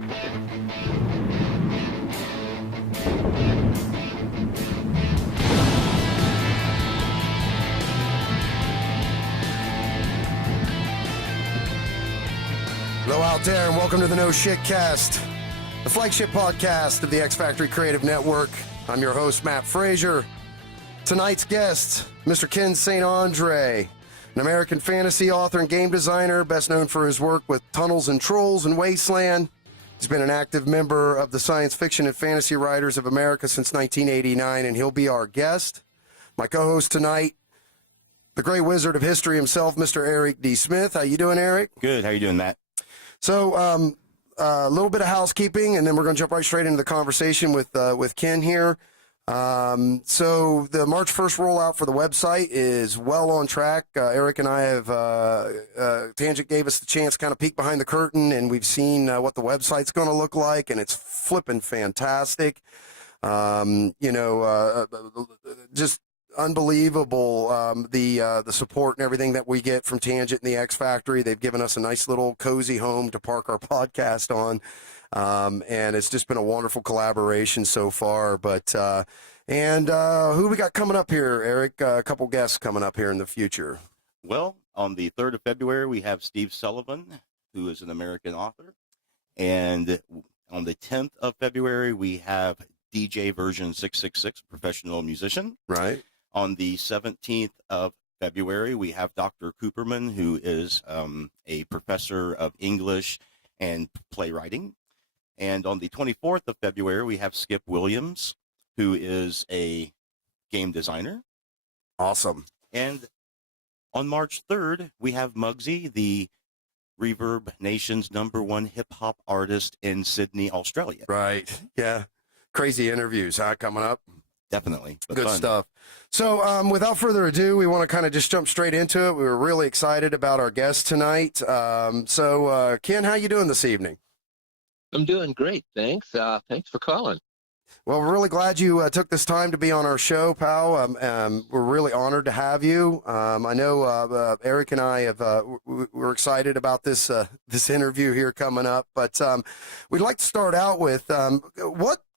Hello out there, and welcome to the No Shit Cast, the flagship podcast of the X Factory Creative Network. I'm your host, Matt Frazier. Tonight's guest, Mr. Ken St. Andre, an American fantasy author and game designer, best known for his work with Tunnels and Trolls and Wasteland. He's been an active member of the Science Fiction and Fantasy Writers of America since 1989, and he'll be our guest. My co-host tonight, the great wizard of history himself, Mr. Eric D. Smith. How you doing, Eric? Good. How you doing, Matt? So, a little bit of housekeeping, and then we're going to jump right straight into the conversation with Ken here. So the March 1st rollout for the website is well on track. Eric and I have, Tangent gave us the chance to kind of peek behind the curtain, and we've seen what the website's going to look like, and it's flipping fantastic. Just unbelievable, the support and everything that we get from Tangent and the X Factory. They've given us a nice little cozy home to park our podcast on, and it's just been a wonderful collaboration so far. But who we got coming up here, Eric? A couple guests coming up here in the future. Well, on the 3rd of February, we have Steve Sullivan, who is an American author. And on the 10th of February, we have DJ Version 666, professional musician. Right. On the 17th of February, we have Dr. Cooperman, who is a professor of English and playwriting. And on the 24th of February, we have Skip Williams, who is a game designer. Awesome. And on March 3rd, we have Muggsy, the Reverb Nation's #1 hip-hop artist in Sydney, Australia. Right. Yeah. Crazy interviews, huh, coming up? Definitely. Good fun stuff. So without further ado, we want to kind of just jump straight into it. We were really excited about our guest tonight. Ken, how you doing this evening? I'm doing great, thanks. Thanks for calling. Well, we're really glad you took this time to be on our show, pal. We're really honored to have you. I know Eric and I we're excited about this this interview here coming up, but we'd like to start out with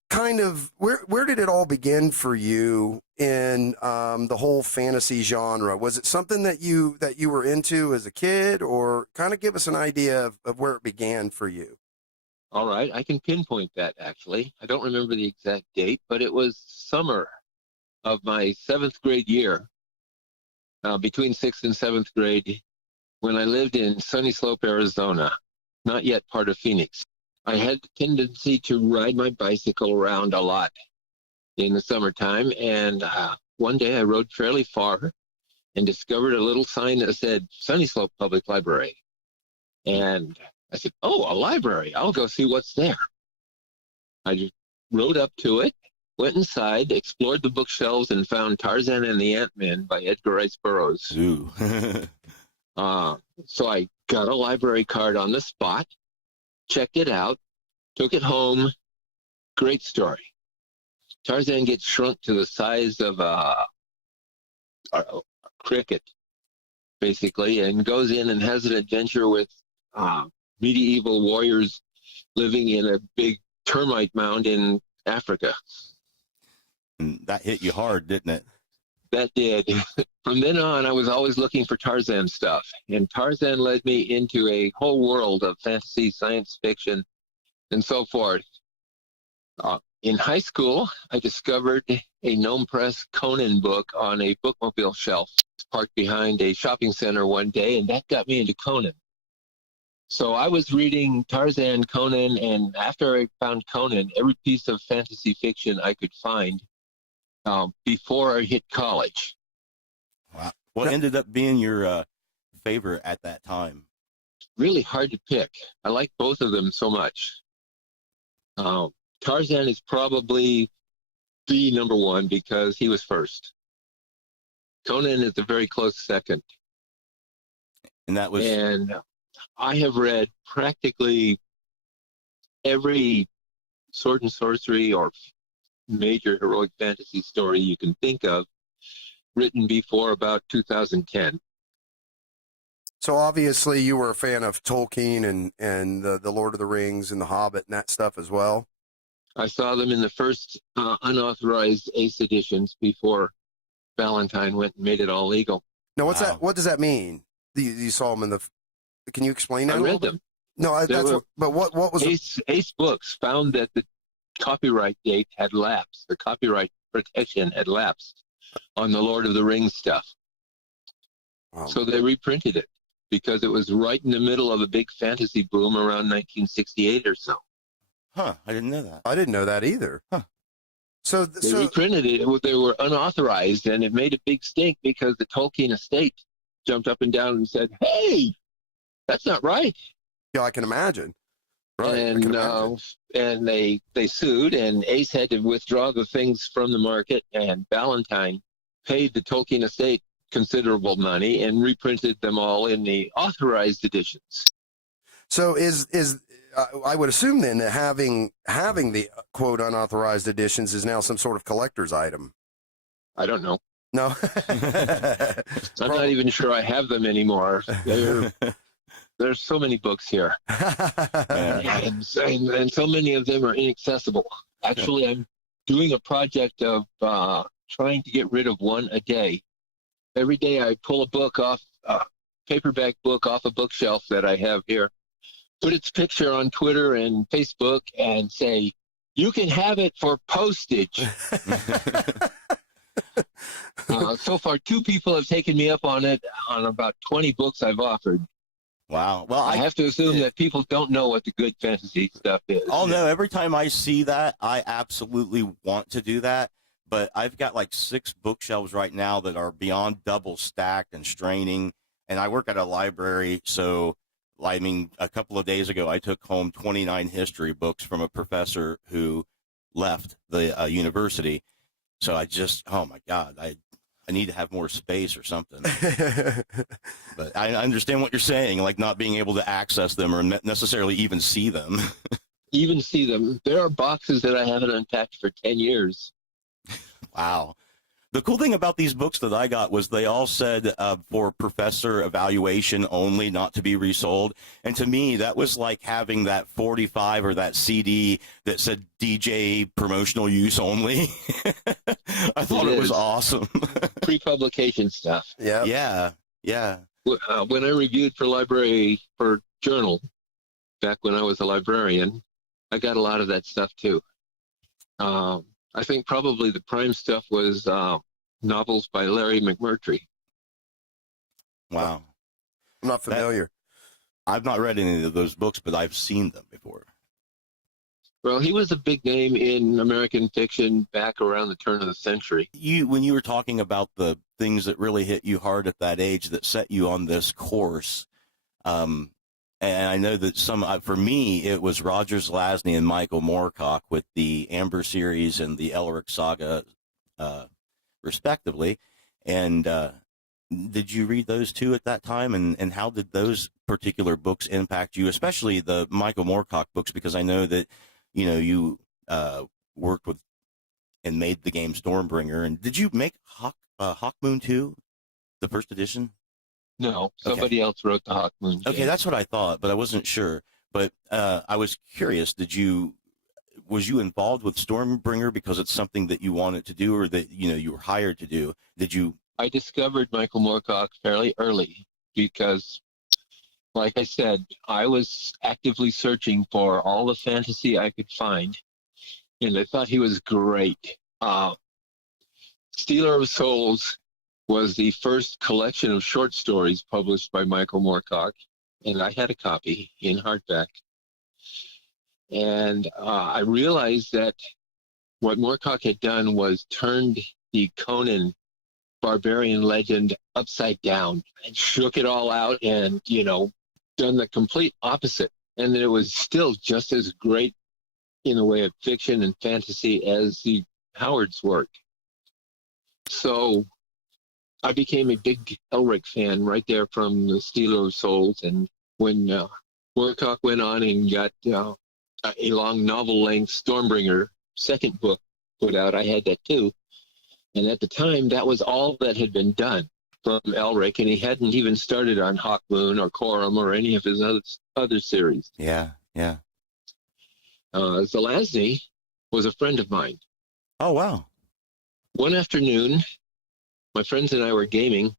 where did it all begin for you in the whole fantasy genre? Was it something that you were into as a kid, or kind of give us an idea of where it began for you? All right, I can pinpoint that, actually. I don't remember the exact date, but it was summer of my 7th grade year, between 6th and 7th grade, when I lived in Sunny Slope, Arizona, not yet part of Phoenix. I had the tendency to ride my bicycle around a lot in the summertime, and one day I rode fairly far and discovered a little sign that said Sunny Slope Public Library. And I said, oh, a library. I'll go see what's there. I just rode up to it, went inside, explored the bookshelves, and found Tarzan and the Ant-Man by Edgar Rice Burroughs. Ooh. So I got a library card on the spot, checked it out, took it home. Great story. Tarzan gets shrunk to the size of a cricket, basically, and goes in and has an adventure with medieval warriors living in a big termite mound in Africa. And that hit you hard, didn't it? That did. From then on, I was always looking for Tarzan stuff, and Tarzan led me into a whole world of fantasy, science fiction, and so forth. In high school, I discovered a Gnome Press Conan book on a bookmobile shelf parked behind a shopping center one day, and that got me into Conan. So I was reading Tarzan, Conan, and after I found Conan, every piece of fantasy fiction I could find before I hit college. Wow. What ended up being your favorite at that time? Really hard to pick. I like both of them so much. Tarzan is probably the #1 because he was first. Conan is a very close second. And that was... And I have read practically every sword and sorcery or major heroic fantasy story you can think of written before about 2010. So obviously you were a fan of Tolkien and the Lord of the Rings and the Hobbit and that stuff as well. I saw them in the first unauthorized Ace editions before Valentine went and made it all legal. Now, what's Wow. that? What does that mean? You saw them in the? Can you explain that? I read them. No, but what was Ace Books found that the copyright date had lapsed. The copyright protection had lapsed on the Lord of the Rings stuff. Wow. So they reprinted it because it was right in the middle of a big fantasy boom around 1968 or so. Huh, I didn't know that. I didn't know that either. Huh. So They reprinted it. They were unauthorized, and it made a big stink because the Tolkien estate jumped up and down and said, "Hey, that's not right." yeah, I can imagine. Right. And they sued, and Ace had to withdraw the things from the market, and Valentine paid the Tolkien estate considerable money and reprinted them all in the authorized editions. So I would assume then that having the quote unauthorized editions is now some sort of collector's item. I don't know. No. I'm not even sure I have them anymore. There's so many books here, and so many of them are inaccessible. Actually, I'm doing a project of trying to get rid of one a day. Every day I pull a book off, paperback book off a bookshelf that I have here, put its picture on Twitter and Facebook, and say, "You can have it for postage." So far, 2 people have taken me up on it on about 20 books I've offered. Wow. Well, I have to assume that people don't know what the good fantasy stuff is. Oh, no. Every time I see that, I absolutely want to do that. But I've got like 6 bookshelves right now that are beyond double stacked and straining. And I work at a library. So, I mean, a couple of days ago, I took home 29 history books from a professor who left the university. So I just, oh, my God, I need to have more space or something. But I understand what you're saying, like not being able to access them or necessarily even see them. Even see them. There are boxes that I haven't unpacked for 10 years. Wow. The cool thing about these books that I got was they all said for professor evaluation only, not to be resold. And to me, that was like having that 45 or that CD that said DJ promotional use only. I thought it was awesome. Pre-publication stuff. Yeah. Yeah. When I reviewed for Journal, back when I was a librarian, I got a lot of that stuff too. I think probably the prime stuff was novels by Larry McMurtry. Wow. I'm not familiar. I've not read any of those books, but I've seen them before. Well, he was a big name in American fiction back around the turn of the century. When you were talking about the things that really hit you hard at that age that set you on this course, and I know that for me, it was Roger Zelazny and Michael Moorcock with the Amber series and the Elric saga, respectively. And did you read those two at that time? And how did those particular books impact you, especially the Michael Moorcock books? Because I know that, you worked with and made the game Stormbringer. And did you make Hawkmoon 2, the first edition? No, somebody else wrote the Hawkmoon game. Okay, that's what I thought, but I wasn't sure. But I was curious, was you involved with Stormbringer because it's something that you wanted to do or that, you were hired to do? I discovered Michael Moorcock fairly early because, like I said, I was actively searching for all the fantasy I could find, and I thought he was great. Stealer of Souls was the first collection of short stories published by Michael Moorcock, and I had a copy in hardback. And I realized that what Moorcock had done was turned the Conan barbarian legend upside down and shook it all out and, done the complete opposite. And that it was still just as great in the way of fiction and fantasy as the Howard's work. So I became a big Elric fan right there from the Stealer of Souls. And when Moorcock went on and got a long novel-length Stormbringer second book put out, I had that too. And at the time, that was all that had been done. from Elric, and he hadn't even started on Hawk Moon or Corum or any of his other series. Yeah, yeah. Zelazny was a friend of mine. Oh, wow. One afternoon, my friends and I were gaming,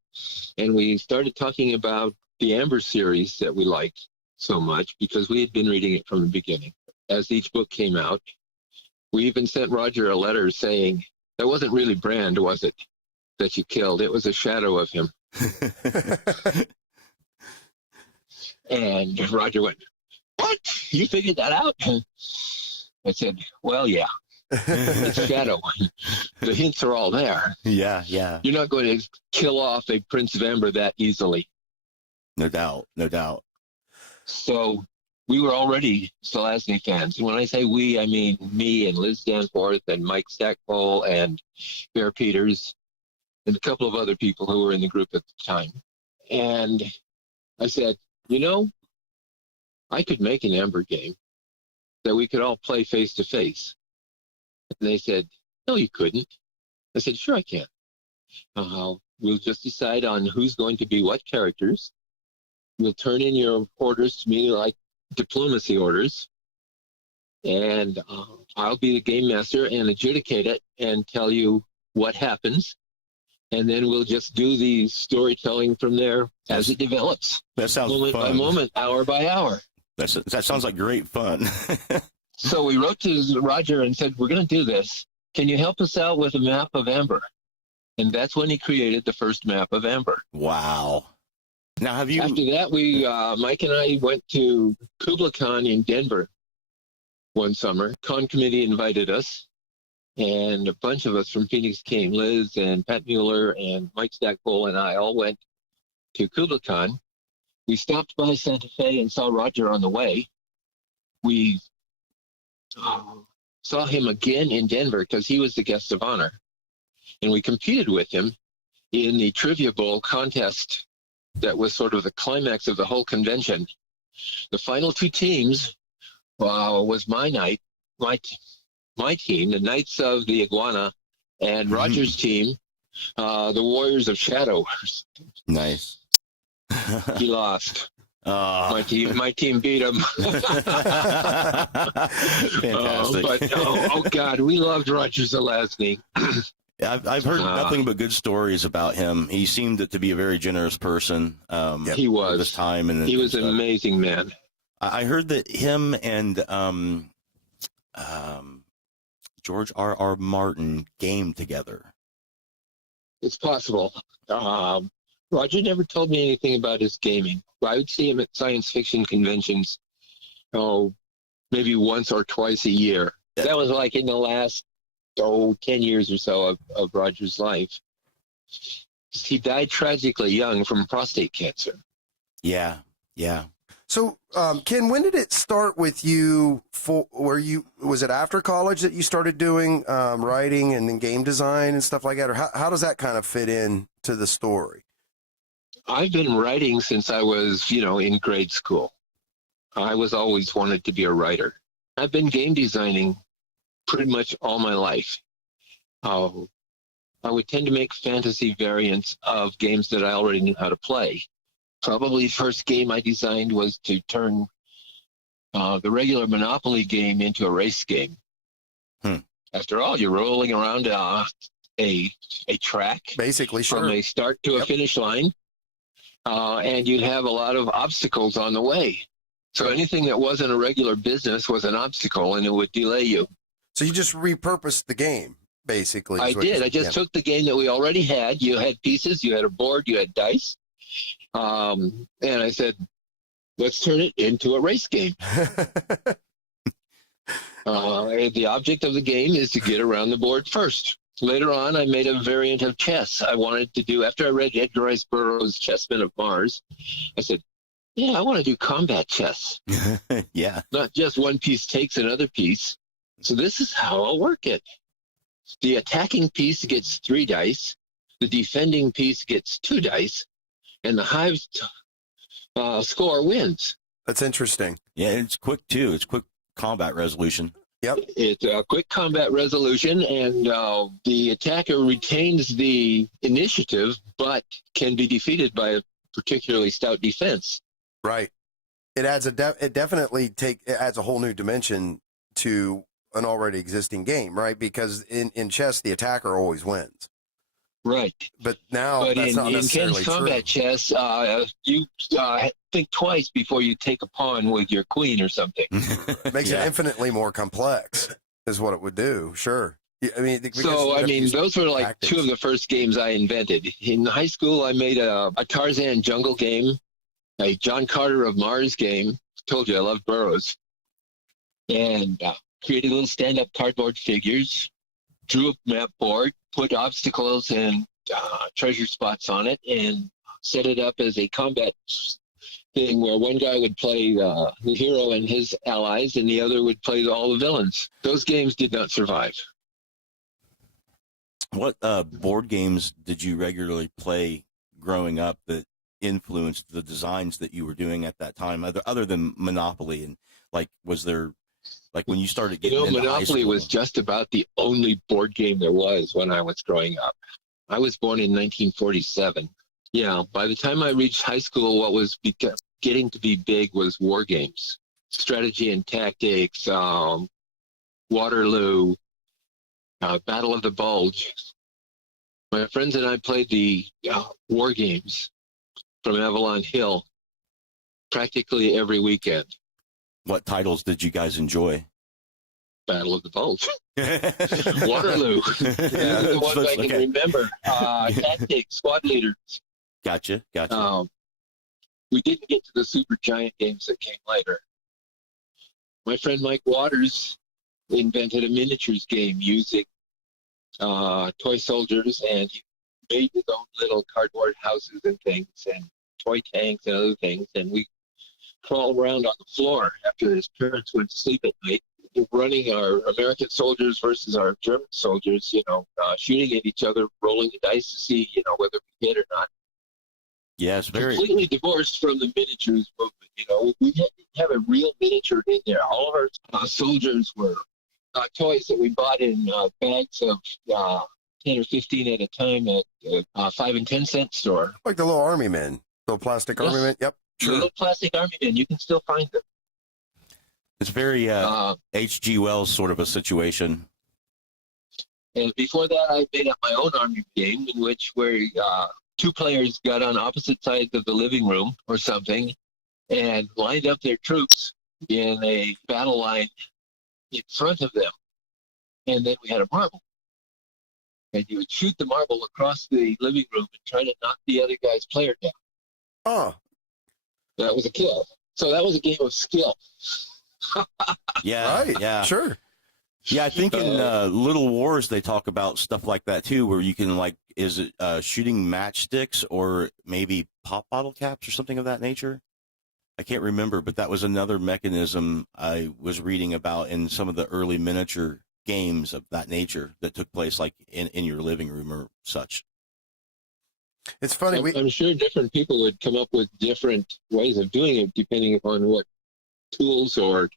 and we started talking about the Amber series that we liked so much because we had been reading it from the beginning. As each book came out, we even sent Roger a letter saying, that wasn't really Brand, was it, that you killed? It was a shadow of him. And Roger went, what? You figured that out? I said, well, yeah. It's Shadow. The hints are all there. Yeah, yeah. You're not going to kill off a Prince of Amber that easily. No doubt, no doubt. So we were already Zelazny fans. And when I say we, I mean me and Liz Danforth and Mike Stackpole and Bear Peters and a couple of other people who were in the group at the time. And I said, you know, I could make an Amber game that we could all play face to face. And they said, no, you couldn't. I said, sure I can. We'll just decide on who's going to be what characters. We'll turn in your orders to me like diplomacy orders. And I'll be the game master and adjudicate it and tell you what happens. And then we'll just do the storytelling from there as it develops. That sounds moment fun. by moment, hour by hour. That sounds like great fun. So we wrote to Roger and said, we're going to do this. Can you help us out with a map of Amber? And that's when he created the first map of Amber. Wow. Now, have you... After that, we Mike and I went to Kubla Khan in Denver one summer. Con committee invited us, and a bunch of us from Phoenix came. Liz and Pat Mueller and Mike Stackpole and I all went to Kubla Khan. We stopped by Santa Fe and saw Roger on the way. We saw him again in Denver because he was the guest of honor. And we competed with him in the Trivia Bowl contest that was sort of the climax of the whole convention. The final two teams was my team, the Knights of the Iguana, and Roger's team, the Warriors of Shadow. Nice. He lost. My team beat him. Fantastic. Oh God, we loved Roger Zelazny. I've heard nothing but good stories about him. He seemed to be a very generous person. He was. This time, and he was an amazing man. I heard that him and George R.R. Martin gamed together. It's possible. Roger never told me anything about his gaming. I would see him at science fiction conventions, maybe once or twice a year. That was like in the last 10 years or so of Roger's life. He died tragically young from prostate cancer. Yeah, yeah. So, Ken, when did it start with you? Was it after college that you started doing writing and then game design and stuff like that, or how does that kind of fit in to the story? I've been writing since I was, in grade school. I was always wanted to be a writer. I've been game designing pretty much all my life. I would tend to make fantasy variants of games that I already knew how to play. Probably the first game I designed was to turn the regular Monopoly game into a race game. After all, you're rolling around a track, basically, sure, from a start to a finish line, and you'd have a lot of obstacles on the way. So anything that wasn't a regular business was an obstacle, and it would delay you. So you just repurposed the game, basically. I did. I just took the game that we already had. You had pieces, you had a board, you had dice. And I said, let's turn it into a race game. The object of the game is to get around the board first. Later on, I made a variant of chess. I wanted to do, after I read Edgar Rice Burroughs' Chessmen of Mars, I said, yeah, I want to do combat chess. Yeah. Not just one piece takes another piece. So this is how I'll work it. The attacking piece gets 3 dice. The defending piece gets 2 dice. And the highest score wins. That's interesting. Yeah, it's quick, too. It's quick combat resolution. Yep. It's a quick combat resolution, and the attacker retains the initiative, but can be defeated by a particularly stout defense. Right. It adds it definitely adds a whole new dimension to an already existing game, right? Because in chess, the attacker always wins. Right. But now that's not necessarily Ken's combat true. chess, you think twice before you take a pawn with your queen or something. It makes it infinitely more complex, is what it would do. Sure. I mean, those were like tactics. two of the first games I invented. In high school, I made a Tarzan jungle game, a John Carter of Mars game. Told you I love burrows. And created little stand-up cardboard figures, drew a map board, put obstacles and treasure spots on it, and set it up as a combat thing where one guy would play the hero and his allies, and the other would play all the villains. Those games did not survive. What board games did you regularly play growing up that influenced the designs that you were doing at that time, other than Monopoly? And like, was there, like, when you started getting into Monopoly high school, was just about the only board game there was when I was growing up. I was born in 1947. Yeah, by the time I reached high school, what was getting to be big was war games, strategy and tactics, Waterloo, Battle of the Bulge. My friends and I played the war games from Avalon Hill practically every weekend. what titles did you guys enjoy? Battle of the Bulge. Waterloo. Yeah, The ones I can remember. Tactics, squad leaders. Gotcha. We didn't get to the super giant games that came later. My friend Mike Waters invented a miniatures game using toy soldiers, and he made his own little cardboard houses and things, and toy tanks and other things, and we crawl around on the floor after his parents went to sleep at night, running our American soldiers versus our German soldiers, shooting at each other, rolling the dice to see, whether we hit or not. Yes, very Completely divorced from the miniatures movement. We didn't have a real miniature in there. All of our soldiers were toys that we bought in bags of 10 or 15 at a time at a 5 and 10 cent store. Like the little army men, little plastic army men. Yep, sure. Little plastic army men. You can still find them. It's very H.G. Wells sort of a situation. And before that, I made up my own army game in which where two players got on opposite sides of the living room or something and lined up their troops in a battle line in front of them. And then we had a marble. And you would shoot the marble across the living room and try to knock the other guy's player down. Oh. That was a kill. So that was a game of skill. Yeah, Right. yeah, Sure. yeah. I think in Little Wars they talk about stuff like that too, where you can is it shooting matchsticks or maybe pop bottle caps or something of that nature? I can't remember, but that was another mechanism I was reading about in some of the early miniature games of that nature that took place like in your living room or such. It's funny. I'm sure different people would come up with different ways of doing it depending upon what tools or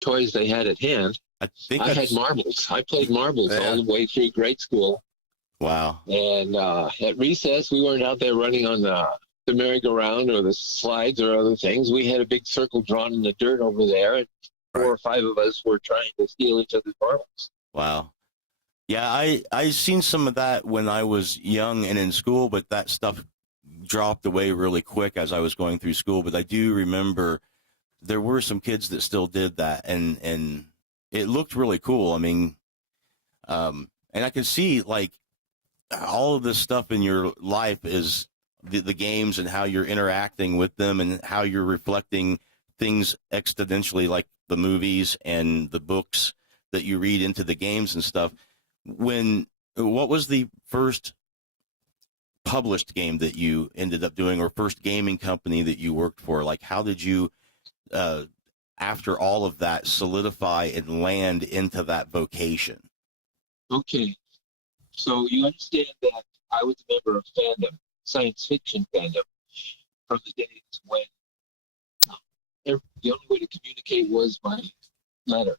toys they had at hand. I think I had marbles. I played marbles all the way through grade school. Wow. And at recess, we weren't out there running on the merry-go-round or the slides or other things. We had a big circle drawn in the dirt over there, and 4 or 5 of us were trying to steal each other's marbles. Wow. Yeah, I seen some of that when I was young and in school, but that stuff dropped away really quick as I was going through school. But I do remember there were some kids that still did that, and it looked really cool. I mean, and I could see all of this stuff in your life is the games and how you're interacting with them and how you're reflecting things exponentially, like the movies and the books that you read into the games and stuff. What was the first published game that you ended up doing, or first gaming company that you worked for? Like, how did you, after all of that, solidify and land into that vocation? Okay. So you understand that I was a member of fandom, science fiction fandom, from the days when the only way to communicate was by letter.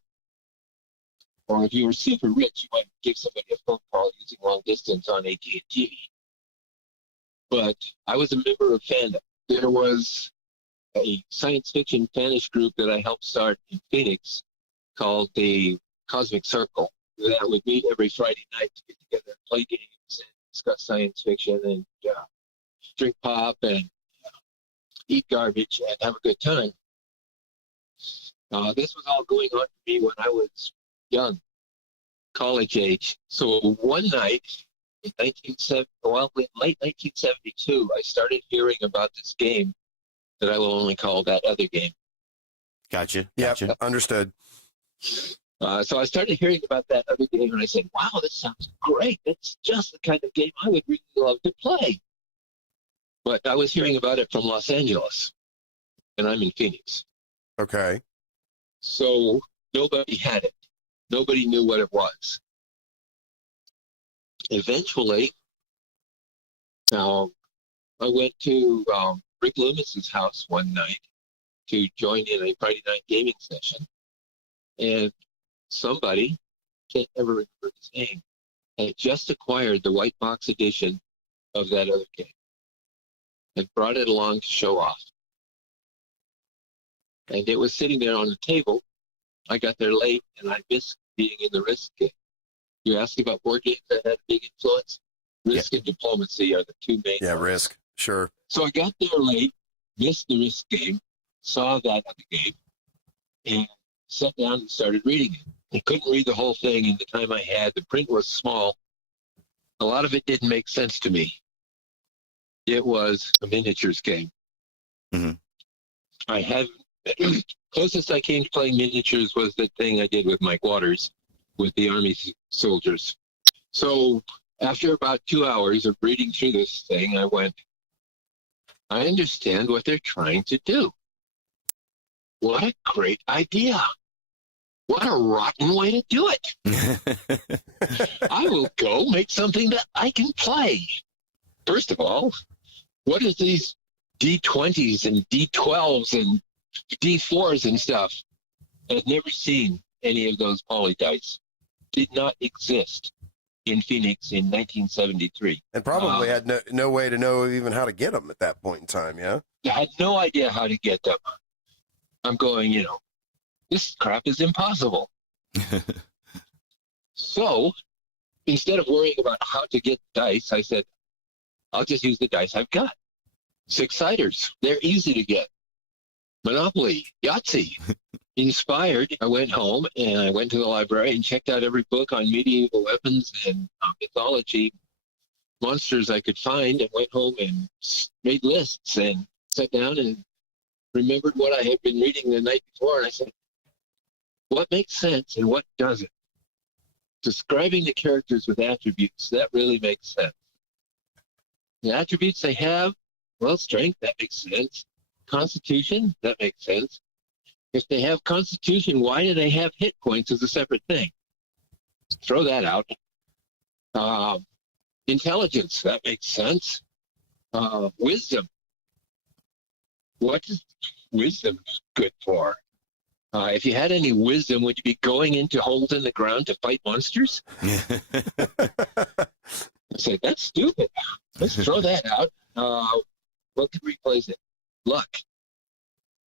Or if you were super rich, you might give somebody a phone call using long distance on AT&T. But I was a member of fandom. There was a science fiction fanish group that I helped start in Phoenix called the Cosmic Circle that would meet every Friday night to get together and play games and discuss science fiction and drink pop and eat garbage and have a good time. This was all going on for me when I was young, college age. So one night in late 1972, I started hearing about this game that I will only call That Other Game. Gotcha. Yep, understood. So I started hearing about That Other Game, and I said, wow, this sounds great. That's just the kind of game I would really love to play. But I was hearing about it from Los Angeles, and I'm in Phoenix. Okay. So nobody had it. Nobody knew what it was. Eventually, I went to Rick Loomis's house one night to join in a Friday night gaming session. And somebody, can't ever remember his name, had just acquired the white box edition of That Other Game and brought it along to show off. And it was sitting there on the table. I got there late, and I missed being in the Risk game. You asked about board games that had a big influence. Risk and Diplomacy are the two main ones. Risk, sure. So I got there late, missed the Risk game, saw That Other Game, and sat down and started reading it. I couldn't read the whole thing in the time I had. The print was small. A lot of it didn't make sense to me. It was a miniatures game. Mm-hmm. I have closest I came to playing miniatures was the thing I did with Mike Waters with the Army soldiers. So after about 2 hours of reading through this thing, I went, I understand what they're trying to do. What a great idea. What a rotten way to do it. I will go make something that I can play. First of all, what is these D20s and D12s and D4s and stuff? I've never seen any of those poly dice. Did not exist in Phoenix in 1973. And probably had no way to know even how to get them at that point in time, yeah? I had no idea how to get them. I'm going, this crap is impossible. So instead of worrying about how to get dice, I said, I'll just use the dice I've got. 6-siders. They're easy to get. Monopoly, Yahtzee. Inspired, I went home and I went to the library and checked out every book on medieval weapons and mythology monsters I could find, and went home and made lists and sat down and remembered what I had been reading the night before. And I said, what makes sense and what doesn't? Describing the characters with attributes, that really makes sense. The attributes they have, well, strength, that makes sense. Constitution, that makes sense. If they have Constitution, why do they have hit points as a separate thing? Throw that out. Intelligence, that makes sense. Wisdom. What is wisdom good for? If you had any wisdom, would you be going into holes in the ground to fight monsters? I said, that's stupid. Let's throw that out. What could replace it? Luck.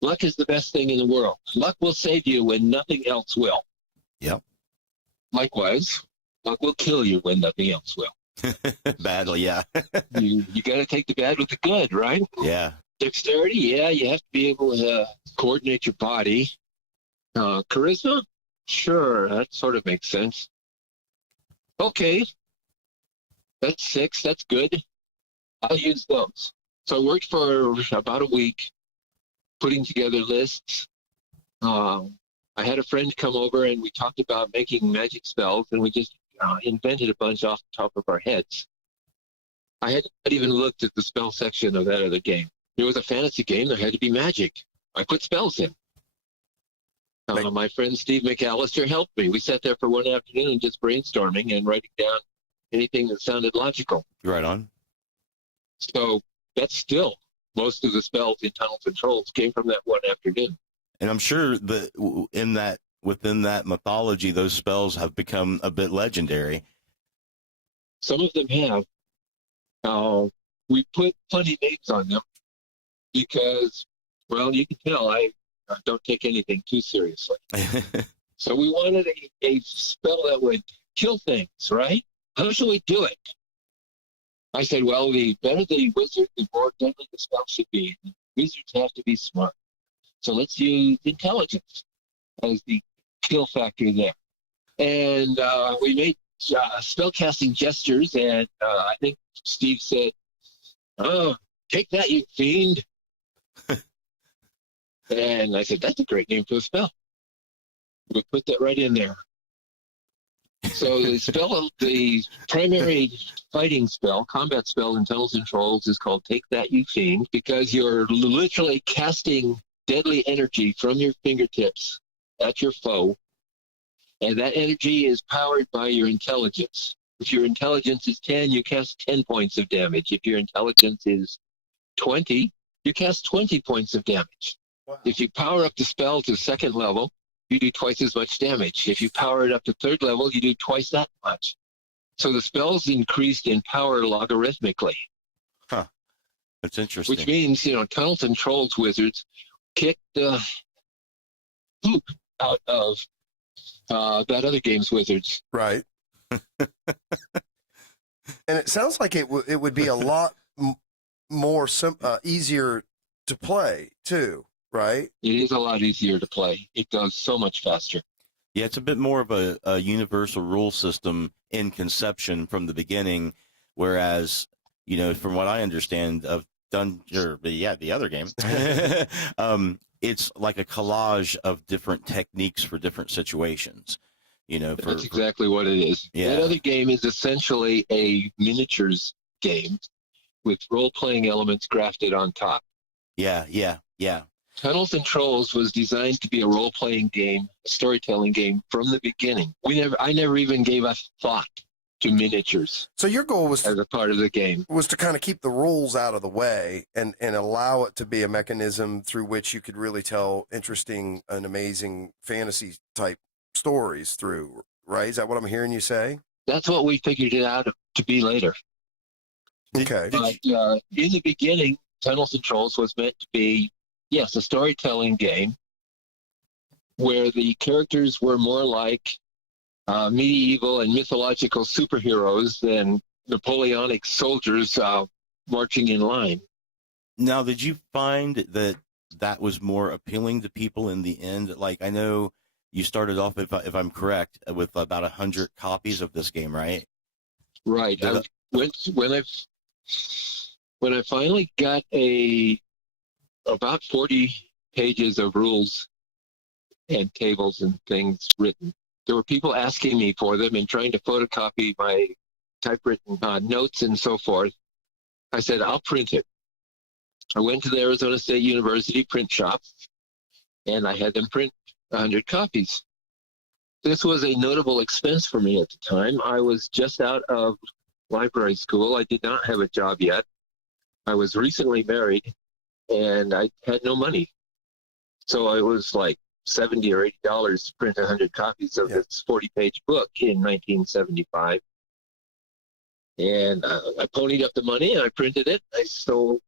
Luck is the best thing in the world. Luck will save you when nothing else will. Yep. Likewise, luck will kill you when nothing else will. Badly, yeah. You got to take the bad with the good, right? Yeah. Dexterity, yeah, you have to be able to coordinate your body. Charisma, sure, that sort of makes sense. Okay, that's 6. That's good. I'll use those. So I worked for about a week putting together lists. I had a friend come over and we talked about making magic spells, and we just invented a bunch off the top of our heads. I hadn't even looked at the spell section of that other game. It was a fantasy game. There had to be magic. I put spells in. My friend Steve McAllister helped me. We sat there for one afternoon just brainstorming and writing down anything that sounded logical. Right on. So that's still most of the spells in Tunnels and Trolls came from that one afternoon. And I'm sure that in that within that mythology, those spells have become a bit legendary. Some of them have. We put funny names on them because, well, you can tell I don't take anything too seriously. So we wanted a spell that would kill things, right? How should we do it? I said, well, the better the wizard, the more deadly the spell should be. Wizards have to be smart. So let's use intelligence as the kill factor there. And we made spellcasting gestures, and I think Steve said, "Oh, take that, you fiend." And I said, that's a great name for a spell. We put that right in there. So the primary fighting spell, combat spell in Tunnels and Trolls is called Take That, You Fiend, because you're literally casting deadly energy from your fingertips at your foe, and that energy is powered by your intelligence. If your intelligence is 10, you cast 10 points of damage. If your intelligence is 20, you cast 20 points of damage. Wow. If you power up the spell to second level, you do twice as much damage. If you power it up to third level, you do twice that much. So the spell's increased in power logarithmically. Huh. That's interesting. Which means, Tunnels and Trolls wizards kick the poop out of that other game's wizards. Right. And it sounds like it would be a lot more easier to play too, right? It is a lot easier to play. It goes so much faster. Yeah, it's a bit more of a universal rule system in conception from the beginning, whereas, from what I understand of the other game, it's like a collage of different techniques for different situations. That's exactly what it is. Yeah. That other game is essentially a miniatures game with role-playing elements grafted on top. Yeah. Tunnels and Trolls was designed to be a role-playing game, a storytelling game from the beginning. I never even gave a thought to miniatures. So your goal was as a part of the game was to kind of keep the rules out of the way and allow it to be a mechanism through which you could really tell interesting and amazing fantasy type stories through, right? Is that what I'm hearing you say? That's what we figured it out to be later. Okay. But in the beginning, Tunnels and Trolls was meant to be, yes, a storytelling game where the characters were more like medieval and mythological superheroes than Napoleonic soldiers marching in line. Now, did you find that was more appealing to people in the end? Like, I know you started off, if I'm correct, with about 100 copies of this game, right? Right. When I finally got about 40 pages of rules and tables and things written, there were people asking me for them and trying to photocopy my typewritten notes and so forth. I said, I'll print it. I went to the Arizona State University print shop, and I had them print 100 copies. This was a notable expense for me at the time. I was just out of library school. I did not have a job yet. I was recently married, and I had no money. So it was like $70 or $80 to print 100 copies of this 40-page book in 1975. And I ponied up the money, and I printed it. I sold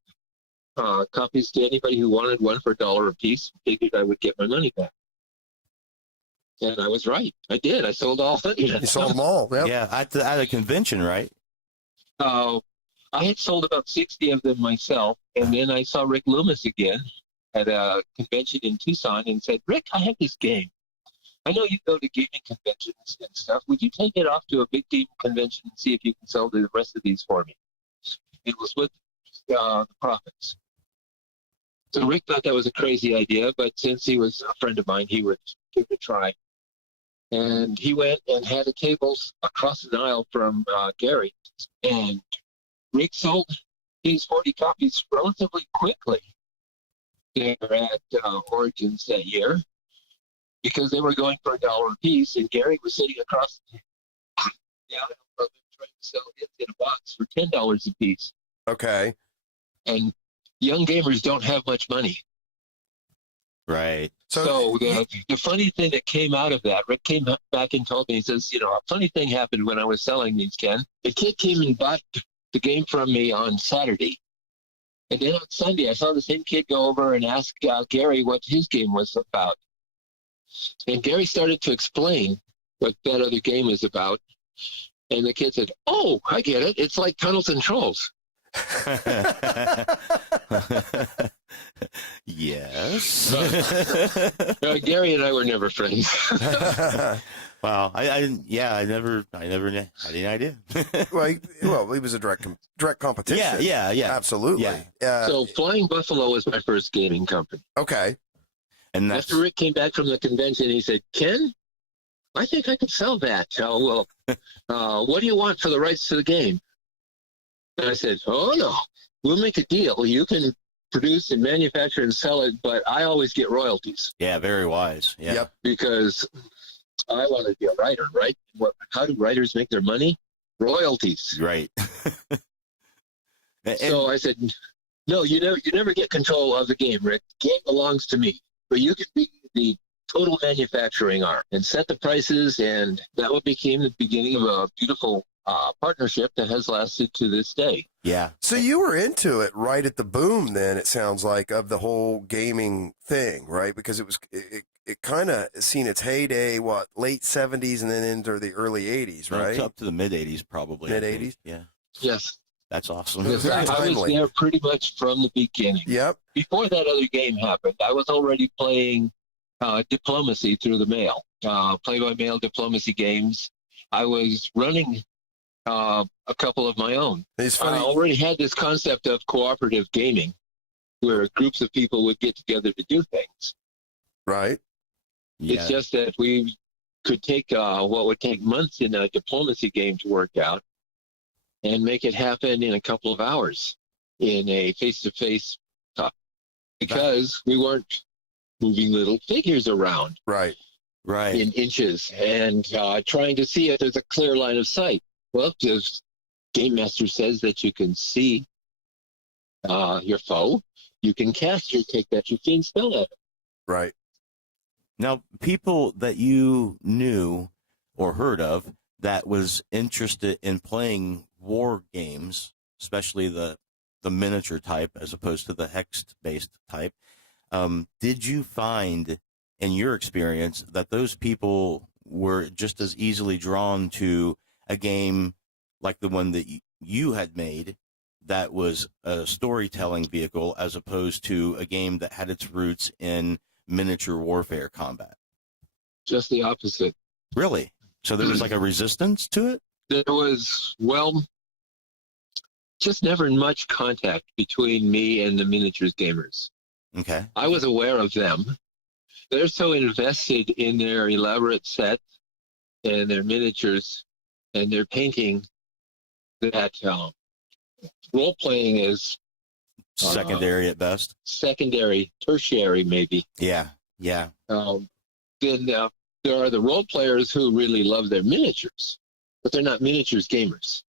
copies to anybody who wanted one for $1 a piece. Figured I would get my money back. And I was right. I did. I sold all 100. You sold them all. Yep. Yeah, at a convention, right? I had sold about 60 of them myself, and then I saw Rick Loomis again at a convention in Tucson and said, Rick, I have this game. I know you go to gaming conventions and stuff. Would you take it off to a big game convention and see if you can sell the rest of these for me? It was with the profits. So Rick thought that was a crazy idea, but since he was a friend of mine, he would give it a try. And he went and had a table across the aisle from Gary. And Rick sold these 40 copies relatively quickly there at Origins that year because they were going for $1 a piece. And Gary was sitting across the aisle from him trying to sell it in a box for $10 a piece. Okay. And young gamers don't have much money. Right. So the funny thing that came out of that, Rick came back and told me, he says, a funny thing happened when I was selling these, Ken. The kid came and bought the game from me on Saturday. And then on Sunday, I saw the same kid go over and ask Gary what his game was about. And Gary started to explain what that other game is about. And the kid said, "Oh, I get it. It's like Tunnels and Trolls." Yes. Gary and I were never friends. Wow. I didn't. Yeah. I never had any idea. well, he was a direct competition. Yeah. Absolutely. Yeah. So Flying Buffalo was my first gaming company. Okay. And after Rick came back from the convention, he said, "Ken, I think I could sell that. What do you want for the rights to the game?" And I said, "Oh, no, we'll make a deal. You can produce and manufacture and sell it, but I always get royalties." Yeah, very wise. Yeah. Yep. Because I want to be a writer, right? How do writers make their money? Royalties. Right. So I said, "No, you never get control of the game, Rick. The game belongs to me. But you can be the total manufacturing arm and set the prices," and that became the beginning of a beautiful partnership that has lasted to this day. Yeah. So you were into it right at the boom then, it sounds like, of the whole gaming thing, right? Because it kind of seen its heyday, late 70s and then into the early 80s, right? It's up to the mid 80s probably. Mid 80s? Yeah. Yes. That's awesome. Because I was there pretty much from the beginning. Yep. Before that other game happened, I was already playing diplomacy through the mail, play-by-mail diplomacy games. I was running a couple of my own. It's funny. I already had this concept of cooperative gaming, where groups of people would get together to do things. Right. Yeah. It's just that we could take what would take months in a diplomacy game to work out and make it happen in a couple of hours in a face-to-face talk, because we weren't moving little figures around Right. in inches and trying to see if there's a clear line of sight. Well, the Game Master says that you can see your foe, you can cast your take that you can spell at it. Right. Now, people that you knew or heard of that was interested in playing war games, especially the miniature type as opposed to the hex-based type, did you find in your experience that those people were just as easily drawn to a game like the one that you had made that was a storytelling vehicle as opposed to a game that had its roots in miniature warfare combat? Just the opposite. Really? So there was like a resistance to it? There was, just never much contact between me and the miniatures gamers. Okay. I was aware of them. They're so invested in their elaborate sets and their miniatures and their painting that role-playing is secondary at best. Secondary, tertiary, maybe. Yeah. Then there are the role players who really love their miniatures, but they're not miniatures gamers.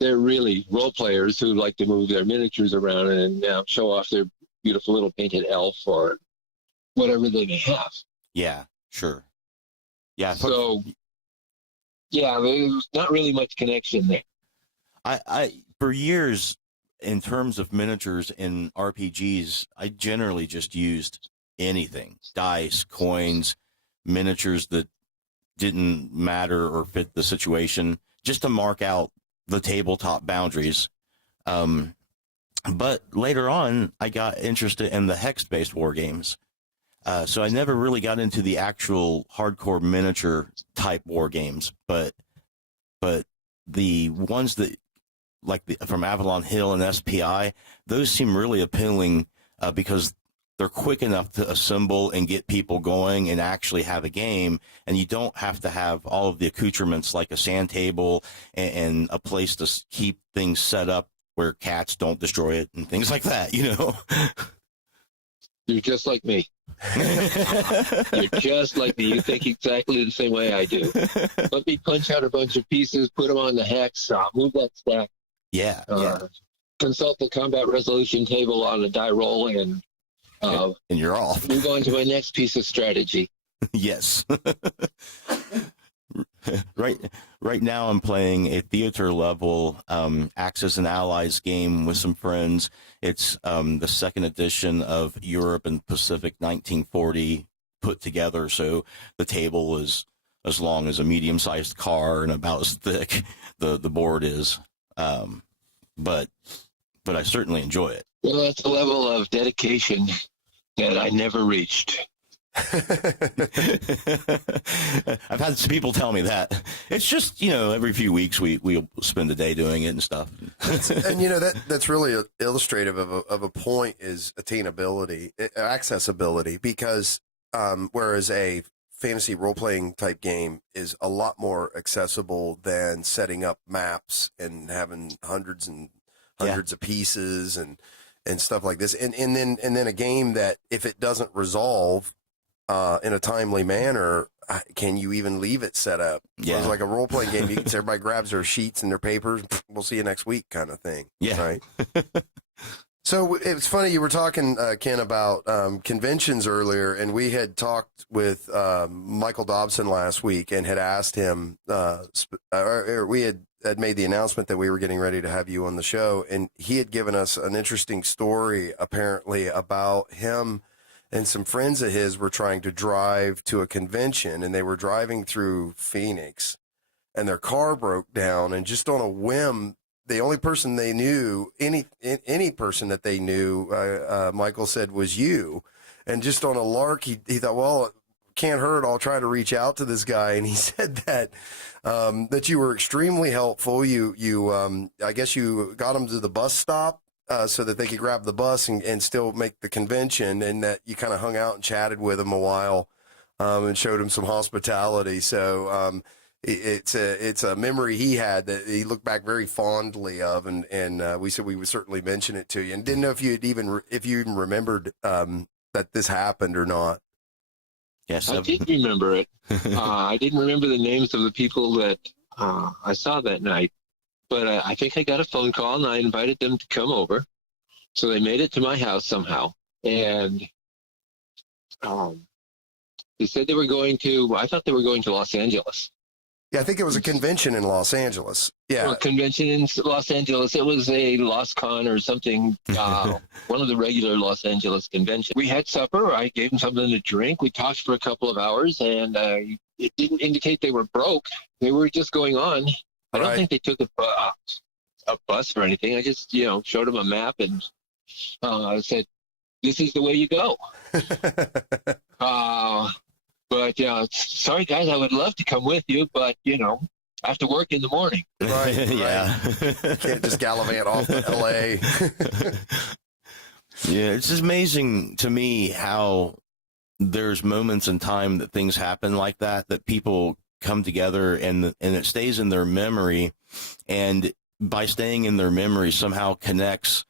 They're really role players who like to move their miniatures around and show off their beautiful little painted elf or whatever they may have. Yeah, sure. Yeah. So, there's not really much connection there. I for years, in terms of miniatures in RPGs, I generally just used anything: dice, coins, miniatures that didn't matter or fit the situation, just to mark out the tabletop boundaries. But later on, I got interested in the hex-based war games. So I never really got into the actual hardcore miniature type war games, but the ones that from Avalon Hill and SPI, those seem really appealing because they're quick enough to assemble and get people going and actually have a game, and you don't have to have all of the accoutrements like a sand table and a place to keep things set up where cats don't destroy it and things like that, You're just like me. You're just like me. You think exactly the same way I do. Let me punch out a bunch of pieces, put them on the hex, move that stack. Yeah. Consult the combat resolution table on a die roll and Uh, and you're off. Move on to my next piece of strategy. Yes. Right now I'm playing a theater level Axis and Allies game with some friends. It's the second edition of Europe and Pacific 1940 put together. So the table is as long as a medium-sized car and about as thick the board is. But I certainly enjoy it. Well, that's a level of dedication that I never reached. I've had some people tell me that. It's just, every few weeks we'll spend a day doing it and stuff. And that's really illustrative of a point is attainability, accessibility, because whereas a fantasy role-playing type game is a lot more accessible than setting up maps and having hundreds of pieces and stuff like this, and then a game that if it doesn't resolve in a timely manner, can you even leave it set up? Yeah. It's like a role-playing game. Everybody grabs their sheets and their papers. We'll see you next week kind of thing. Yeah. Right. So it's funny, you were talking, Ken, about conventions earlier, and we had talked with Michael Dobson last week and had asked him, we had made the announcement that we were getting ready to have you on the show, and he had given us an interesting story, apparently, about him and some friends of his were trying to drive to a convention, and they were driving through Phoenix, and their car broke down, and just on a whim, the only person they knew, any person that they knew, Michael said, was you. And just on a lark, he thought, well, it can't hurt. I'll try to reach out to this guy. And he said that you were extremely helpful. I guess you got him to the bus stop so that they could grab the bus and still make the convention, and that you kind of hung out and chatted with him a while and showed him some hospitality. So it's a memory he had that he looked back very fondly of, and we said we would certainly mention it to you, and didn't know if you even remembered that this happened or not. Yes, I did remember it. I didn't remember the names of the people that I saw that night, but I think I got a phone call and I invited them to come over. So they made it to my house somehow, and they said they were going to. I thought they were going to Los Angeles. Yeah, I think it was a convention in Los Angeles. Yeah, A convention in Los Angeles. It was a LosCon or something, one of the regular Los Angeles conventions. We had supper. I gave them something to drink. We talked for a couple of hours, and it didn't indicate they were broke. They were just going on. I don't think they took a bus or anything. I just, showed them a map and I said, "This is the way you go." But sorry guys, I would love to come with you, but I have to work in the morning. Right. Yeah. Can't just gallivant off to LA. Yeah, it's just amazing to me how there's moments in time that things happen like that people come together and it stays in their memory, and by staying in their memory somehow connects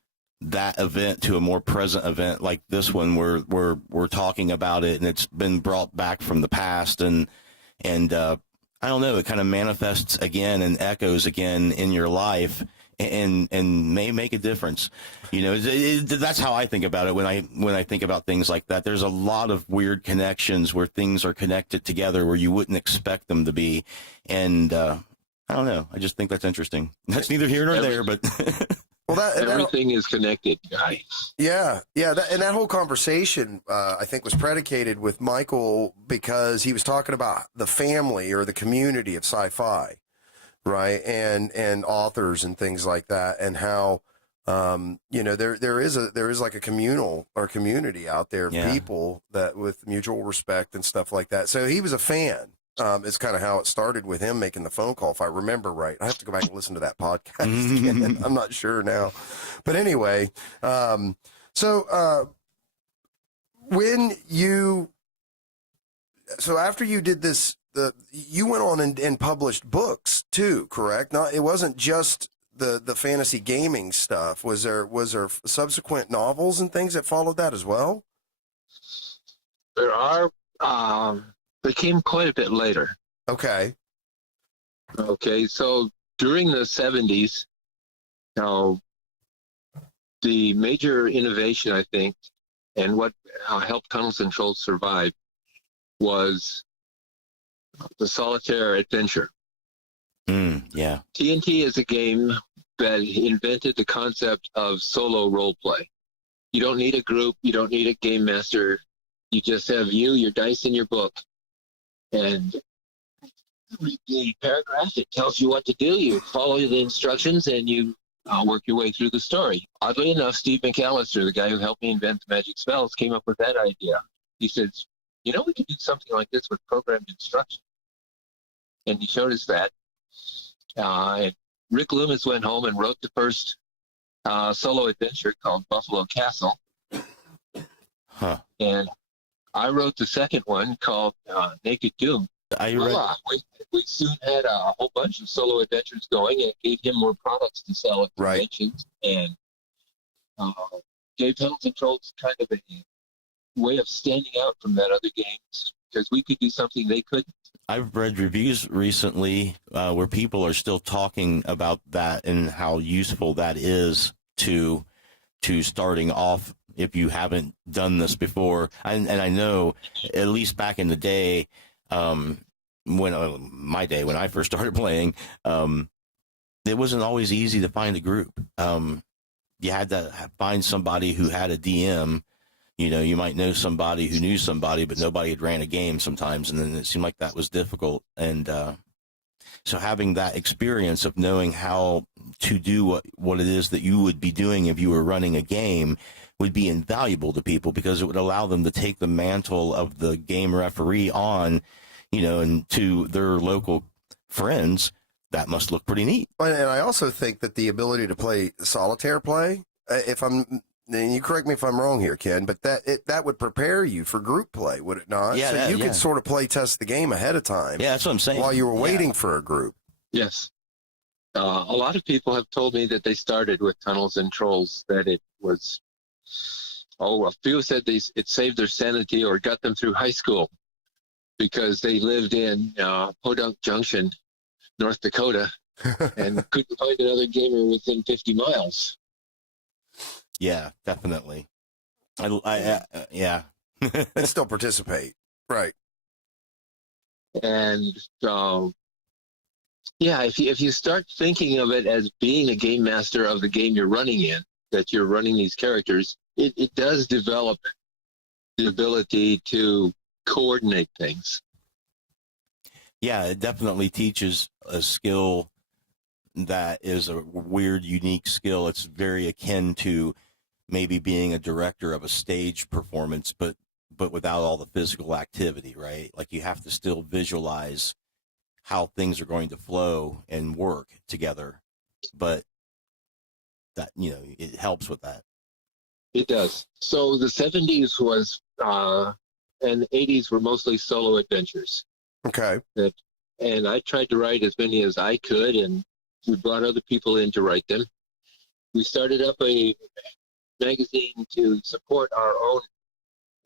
that event to a more present event like this one where we're talking about it and it's been brought back from the past, and I don't know, it kind of manifests again and echoes again in your life and may make a difference. That's how I think about it when I think about things like that. There's a lot of weird connections where things are connected together where you wouldn't expect them to be, and I don't know, I just think that's interesting. That's neither here nor there, but Well, everything is connected, guys. Yeah. And that whole conversation, I think, was predicated with Michael because he was talking about the family or the community of sci-fi, right? And authors and things like that, and how there is like a communal or community out there of people that with mutual respect and stuff like that. So he was a fan. It's kind of how it started with him making the phone call, if I remember right. I have to go back and listen to that podcast again. I'm not sure now. But anyway, so after you did this, you went on and published books too, correct? It wasn't just the fantasy gaming stuff. Was there subsequent novels and things that followed that as well? There are. They came quite a bit later. Okay. So during the 70s, the major innovation, I think, And what helped Tunnels and Trolls survive was the solitaire adventure. Yeah. TNT is a game that invented the concept of solo role play. You don't need a group. You don't need a game master. You just have you, your dice, and your book. And read the paragraph. It tells you what to do. You follow the instructions, and you work your way through the story. Oddly enough, Steve McAllister, the guy who helped me invent the magic spells, came up with that idea. He said, we could do something like this with programmed instruction. And he showed us that. And Rick Loomis went home and wrote the first solo adventure called Buffalo Castle. Huh. And I wrote the second one called Naked Doom. We soon had a whole bunch of solo adventures going, and it gave him more products to sell at conventions, and gave Tunnels and Trolls kind of a way of standing out from that other games, because we could do something they couldn't. I've read reviews recently where people are still talking about that and how useful that is to starting off if you haven't done this before. And I know, at least back in the day, when I first started playing, it wasn't always easy to find a group. You had to find somebody who had a DM. You might know somebody who knew somebody, but nobody had ran a game sometimes, and then it seemed like that was difficult. And so having that experience of knowing how to do what it is that you would be doing if you were running a game would be invaluable to people, because it would allow them to take the mantle of the game referee on, and to their local friends. That must look pretty neat. And I also think that the ability to play solitaire play, and you correct me if I'm wrong here, Ken, but that would prepare you for group play, would it not? Yeah, so you could sort of play test the game ahead of time. Yeah, that's what I'm saying. While you were waiting for a group. Yes. A lot of people have told me that they started with Tunnels and Trolls, that it was, a few said it saved their sanity or got them through high school, because they lived in Podunk Junction, North Dakota, and couldn't find another gamer within 50 miles. Yeah, definitely. Yeah. And still participate. Right. And if you start thinking of it as being a game master of the game you're running in, that you're running these characters, it does develop the ability to coordinate things. Yeah, it definitely teaches a skill that is a weird, unique skill. It's very akin to maybe being a director of a stage performance, but without all the physical activity, right? Like, you have to still visualize how things are going to flow and work together, but that, it helps with that. It does. So the 70s was and 80s were mostly solo adventures. Okay. And I tried to write as many as I could, and we brought other people in to write them. We started up a magazine to support our own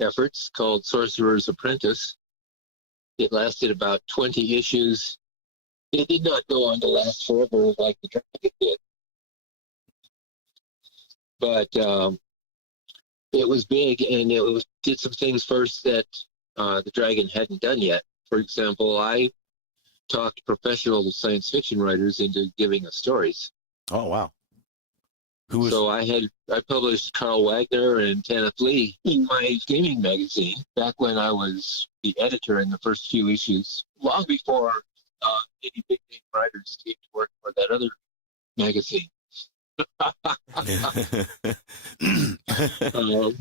efforts called Sorcerer's Apprentice. It lasted about 20 issues. It did not go on to last forever like the Dragon did. But it was big, and did some things first that the Dragon hadn't done yet. For example, I talked professional science fiction writers into giving us stories. Oh, wow. So I published Carl Wagner and Kenneth Lee in my gaming magazine back when I was the editor in the first few issues, long before any big name writers came to work for that other magazine.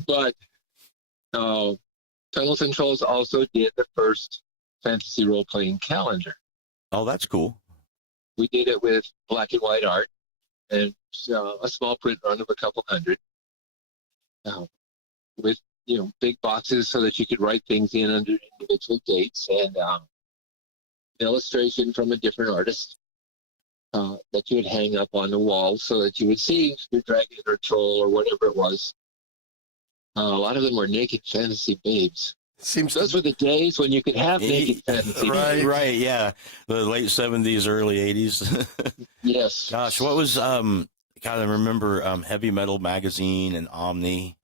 But Tunnels and Trolls also did the first fantasy role-playing calendar. Oh, that's cool. We did it with black and white art and a small print run of a couple hundred, with big boxes so that you could write things in under individual dates, and illustration from a different artist that you would hang up on the wall so that you would see your dragon or troll or whatever it was. A lot of them were naked fantasy babes. Those were the days when you could have naked fantasy. Right, yeah. The late 70s, early 80s. Yes. Gosh, what was, God, I remember Heavy Metal Magazine and Omni.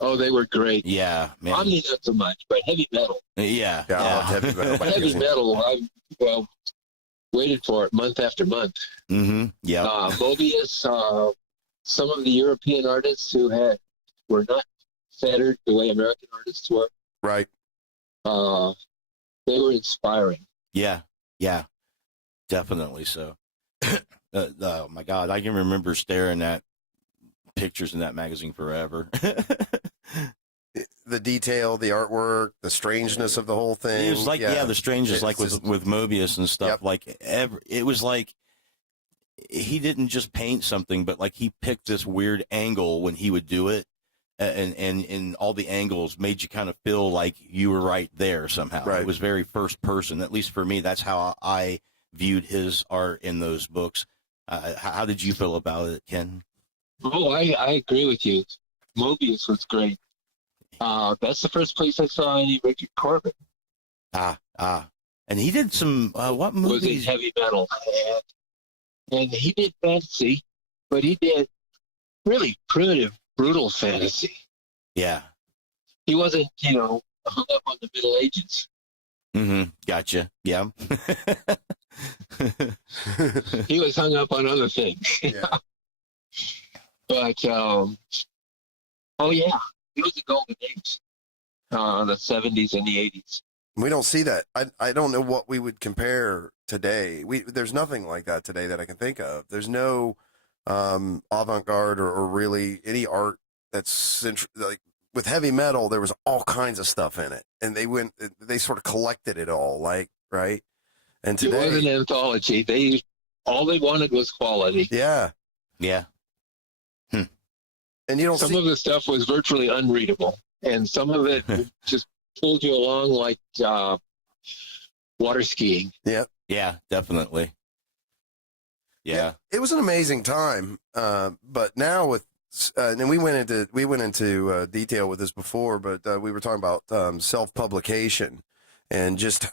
Oh, they were great. Yeah, man. Omni not so much, but Heavy Metal. Yeah, Yeah, I loved Heavy Metal Heavy magazine. Metal, I waited for it month after month. Mm-hmm. Yeah. Mobius, some of the European artists who were not fettered the way American artists were. Right. They were inspiring. Yeah. Yeah. Definitely so. Oh my God, I can remember staring at pictures in that magazine forever. The detail, the artwork, the strangeness of the whole thing. It was like, the strangeness, like just, with Mobius and stuff. Yep. Like it was like he didn't just paint something, but like he picked this weird angle when he would do it, and all the angles made you kind of feel like you were right there somehow. Right. It was very first person. At least for me, that's how I viewed his art in those books. How did you feel about it, Ken? Oh, I agree with you. Mobius was great. That's the first place I saw any Richard Corbett. And he did some what Was in movies? Heavy Metal, and he did fantasy, but he did really primitive, brutal fantasy. Yeah. He wasn't, hung up on the Middle Ages. Mm-hmm. Gotcha. Yeah. He was hung up on other things. Yeah. But oh yeah, it was the golden age, the 70s and the 80s. We don't see that. I don't know what we would compare today. There's nothing like that today that I can think of. There's no avant-garde or really any art that's like with Heavy Metal. There was all kinds of stuff in it, and they sort of collected it all, like, right? And today, It was an anthology. All they wanted was quality. yeah, Yeah. and you don't Some see of the stuff was virtually unreadable, and some of it just pulled you along like water skiing. Yeah, definitely. Yeah. it was an amazing time. But now with and we went into detail with this before, but we were talking about self-publication and just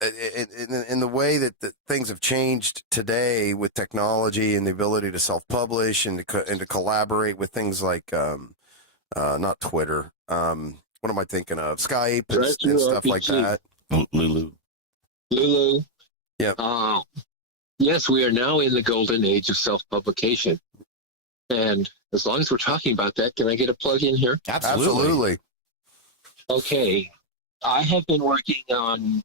in the way that things have changed today with technology and the ability to self-publish and to collaborate with things like not Twitter. What am I thinking of? Skype and stuff like that. Lulu. Yeah. Yes, we are now in the golden age of self-publication. And as long as we're talking about that, can I get a plug in here? Absolutely. Okay. I have been working on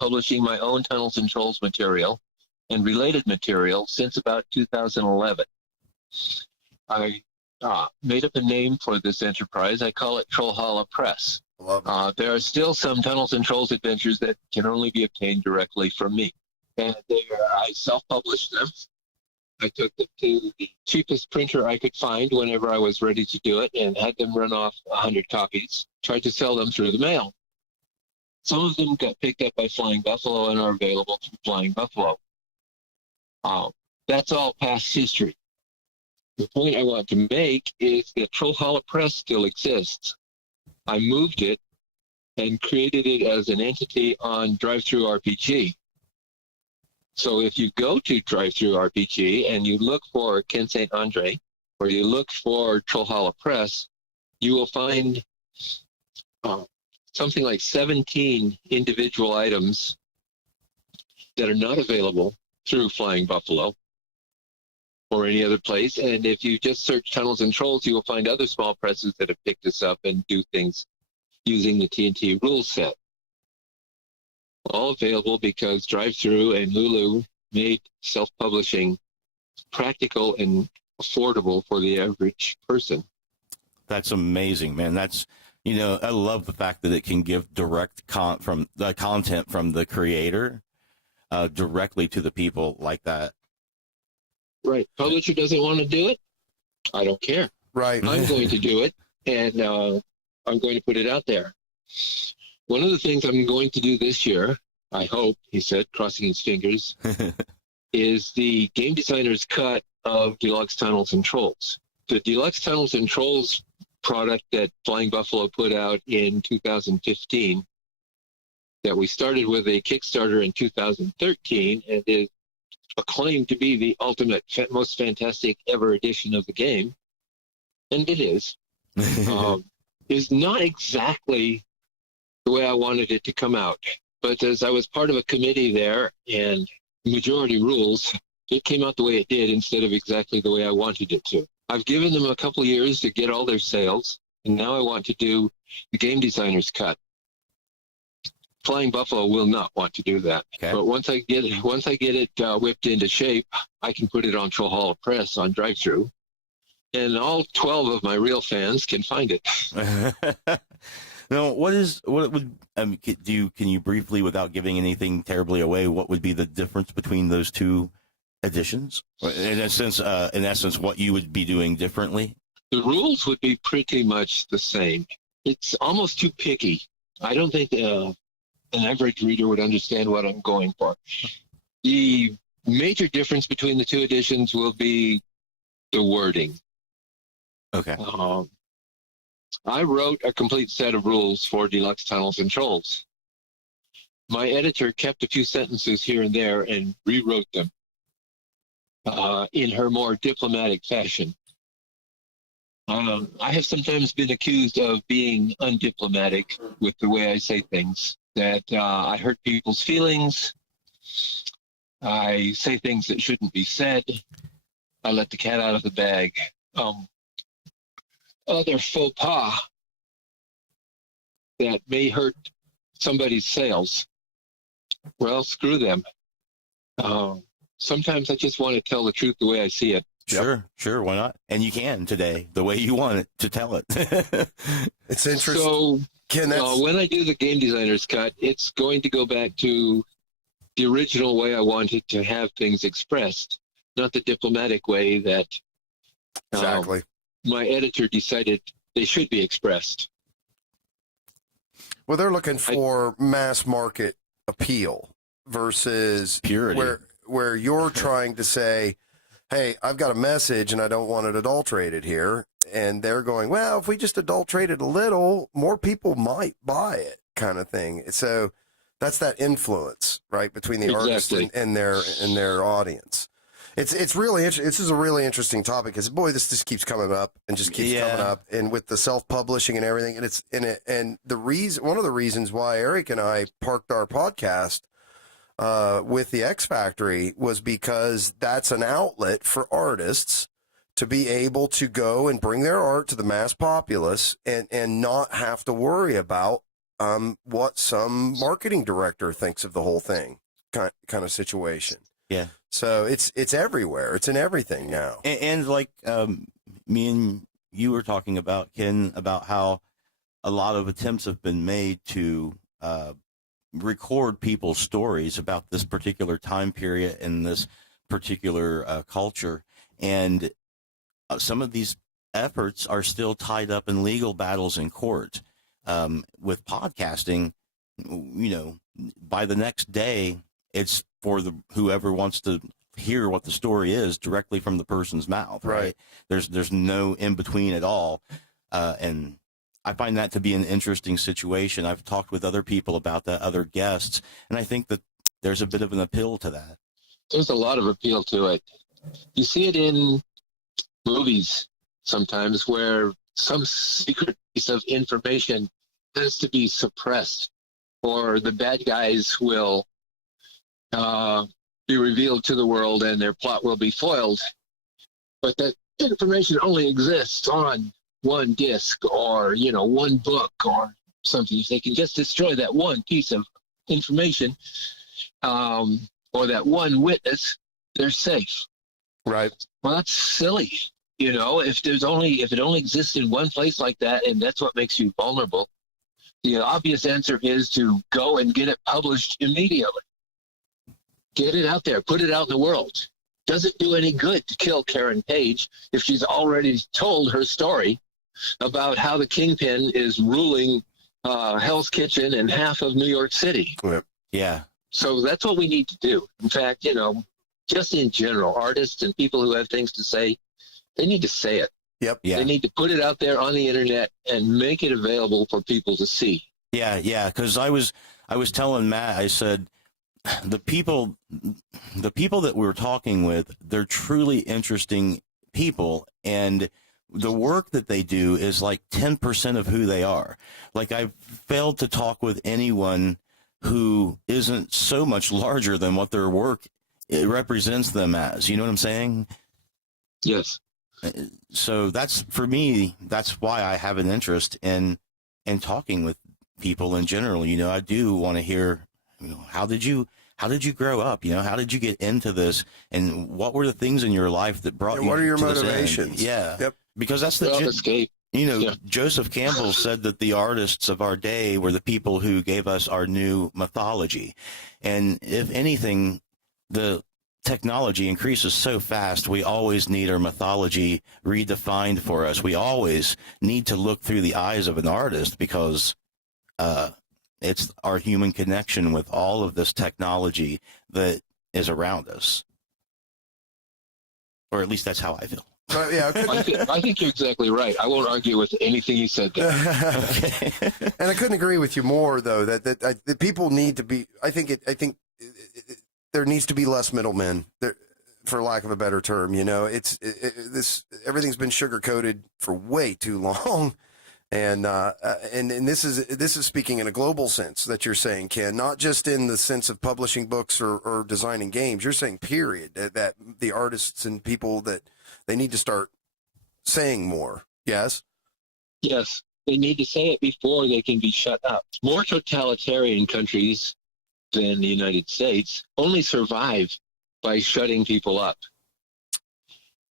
publishing my own Tunnels and Trolls material and related material since about 2011. I made up a name for this enterprise. I call it Trollhalla Press. Love it. There are still some Tunnels and Trolls adventures that can only be obtained directly from me. And I self-published them. I took them to the cheapest printer I could find whenever I was ready to do it and had them run off 100 copies. Tried to sell them through the mail. Some of them got picked up by Flying Buffalo and are available through Flying Buffalo. That's all past history. The point I want to make is that Trollhalla Press still exists. I moved it and created it as an entity on DriveThruRPG. So if you go to DriveThruRPG and you look for Ken St. Andre, or you look for Trollhalla Press, you will find something like 17 individual items that are not available through Flying Buffalo or any other place. And if you just search Tunnels and Trolls, you will find other small presses that have picked this up and do things using the TNT rule set. All available because DriveThru and Lulu made self-publishing practical and affordable for the average person. That's amazing, man. That's, I love the fact that it can give direct from the content from the creator directly to the people like that. Right. Publisher doesn't want to do it. I don't care. Right. I'm going to do it, and I'm going to put it out there. One of the things I'm going to do this year, I hope, he said, crossing his fingers, is the game designer's cut of Deluxe Tunnels and Trolls. The Deluxe Tunnels and Trolls product that Flying Buffalo put out in 2015, that we started with a Kickstarter in 2013, and is acclaimed to be the ultimate, most fantastic ever edition of the game, and it is. is not exactly the way I wanted it to come out. But as I was part of a committee there and majority rules, it came out the way it did instead of exactly the way I wanted it to. I've given them a couple of years to get all their sales, and now I want to do the game designer's cut. Flying Buffalo will not want to do that. Okay. But once I get it whipped into shape, I can put it on Troll Hall of Press on drive-through, and all 12 of my real fans can find it. Now, can you briefly, without giving anything terribly away, what would be the difference between those two editions? In essence, what you would be doing differently? The rules would be pretty much the same. It's almost too picky. I don't think an average reader would understand what I'm going for. The major difference between the two editions will be the wording. Okay. I wrote a complete set of rules for Deluxe Tunnels and Trolls. My editor kept a few sentences here and there and rewrote them in her more diplomatic fashion. I have sometimes been accused of being undiplomatic with the way I say things, that I hurt people's feelings, I say things that shouldn't be said, I let the cat out of the bag. Other faux pas that may hurt somebody's sales, well, screw them. Sometimes I just want to tell the truth the way I see it. Sure, why not? And you can today, the way you want it to tell it. It's interesting. So, Ken, when I do the game designer's cut, it's going to go back to the original way I wanted to have things expressed, not the diplomatic way that exactly. My editor decided they should be expressed. Well, they're looking for mass market appeal versus purity, where you're trying to say, hey, I've got a message and I don't want it adulterated here. And they're going, well, if we just adulterate it a little, more people might buy it, kind of thing. So that's that influence, right, between the artist and their audience. It's really interesting. This is a really interesting topic because, boy, this just keeps coming up and just keeps coming up, and with the self-publishing and everything, and it's in it. And one of the reasons why Eric and I parked our podcast with the X Factory was because that's an outlet for artists to be able to go and bring their art to the mass populace and not have to worry about what some marketing director thinks of the whole thing, kind of situation. Yeah. So it's everywhere. It's in everything now. And like me and you were talking about, Ken, about how a lot of attempts have been made to record people's stories about this particular time period and this particular culture. And some of these efforts are still tied up in legal battles in court. With podcasting, by the next day, it's for whoever wants to hear what the story is directly from the person's mouth, right? There's no in between at all. And I find that to be an interesting situation. I've talked with other people about that, other guests, and I think that there's a bit of an appeal to that. There's a lot of appeal to it. You see it in movies sometimes where some secret piece of information has to be suppressed, or the bad guys will be revealed to the world and their plot will be foiled. But that information only exists on one disc or, one book or something. If they can just destroy that one piece of information or that one witness, they're safe. Right. Well, that's silly. If it only exists in one place like that, and that's what makes you vulnerable, the obvious answer is to go and get it published immediately. Get it out there. Put it out in the world. Doesn't do any good to kill Karen Page if she's already told her story about how the Kingpin is ruling Hell's Kitchen and half of New York City. Yeah. So that's what we need to do. In fact, just in general, artists and people who have things to say, they need to say it. Yep. Yeah. They need to put it out there on the internet and make it available for people to see. Yeah. Because I was telling Matt, I said, the people that we're talking with, they're truly interesting people, and the work that they do is like 10% of who they are. Like, I've failed to talk with anyone who isn't so much larger than what their work it represents them as. You know what I'm saying? Yes. So that's, for me, that's why I have an interest in talking with people in general. You know, I do want to hear, you know, how did you grow up? You know, how did you get into this? And what were the things in your life that brought you what are your to this motivations? end? Yeah. Yep. Because that's the Escape. You know, Yeah. Joseph Campbell said that the artists of our day were the people who gave us our new mythology. And if anything, the technology increases so fast, we always need our mythology redefined for us. We always need to look through the eyes of an artist, because it's our human connection with all of this technology that is around us. Or at least that's how I feel. Yeah, I think you're exactly right. I won't argue with anything you said there. Okay. and I couldn't agree with you more, though. That people need to be. I think there needs to be less middlemen, for lack of a better term. You know, this everything's been sugar coated for way too long, and this is speaking in a global sense that you're saying, Ken, not just in the sense of publishing books or designing games. You're saying, period, that the artists and people that they need to start saying more. Yes? Yes. They need to say it before they can be shut up. More totalitarian countries than the United States only survive by shutting people up.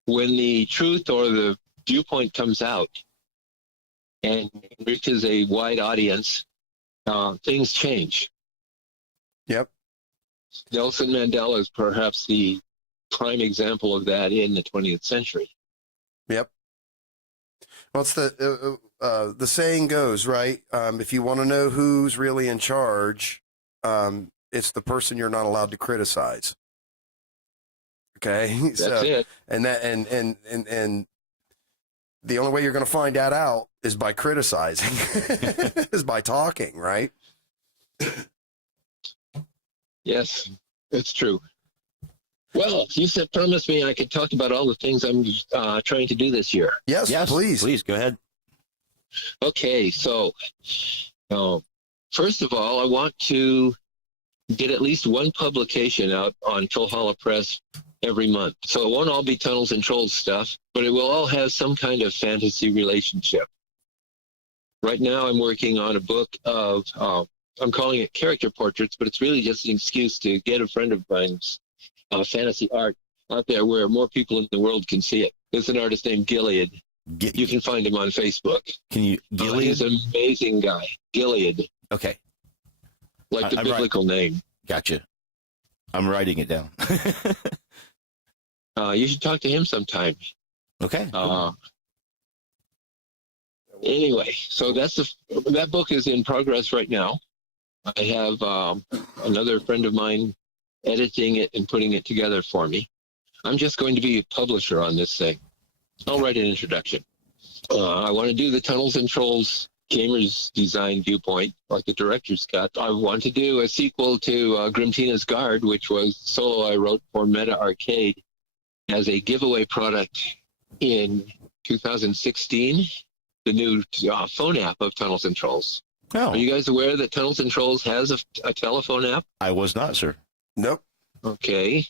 When the truth or the viewpoint comes out and reaches a wide audience, things change. Yep. Nelson Mandela is perhaps the prime example of that in the 20th century. Yep. Well, it's the saying goes, right? If you want to know who's really in charge, it's the person you're not allowed to criticize. Okay. That's it. And the only way you're going to find that out is by criticizing, is by talking, right? Yes, it's true. Well, you said promised me I could talk about all the things I'm trying to do this year. Yes, please. Please, go ahead. Okay, so first of all, I want to get at least one publication out on Tullhalla Press every month. So it won't all be Tunnels and Trolls stuff, but it will all have some kind of fantasy relationship. Right now I'm working on a book of, I'm calling it character portraits, but it's really just an excuse to get a friend of mine's fantasy art out there where more people in the world can see it. There's an artist named Gilead. You can find him on Facebook. Can you, Gilead? He's an amazing guy. Gilead. Okay. Like the biblical name. Gotcha. I'm writing it down. You should talk to him sometime. Okay. Anyway, so that book is in progress right now. I have another friend of mine editing it and putting it together for me. I'm just going to be a publisher on this thing. I'll write an introduction. I want to do the Tunnels and Trolls Gamers Design Viewpoint, like the director's cut. I want to do a sequel to Grimtina's Guard, which was solo I wrote for Meta Arcade as a giveaway product in 2016, the new phone app of Tunnels and Trolls. Oh. Are you guys aware that Tunnels and Trolls has a telephone app? I was not, sir. Nope. Okay.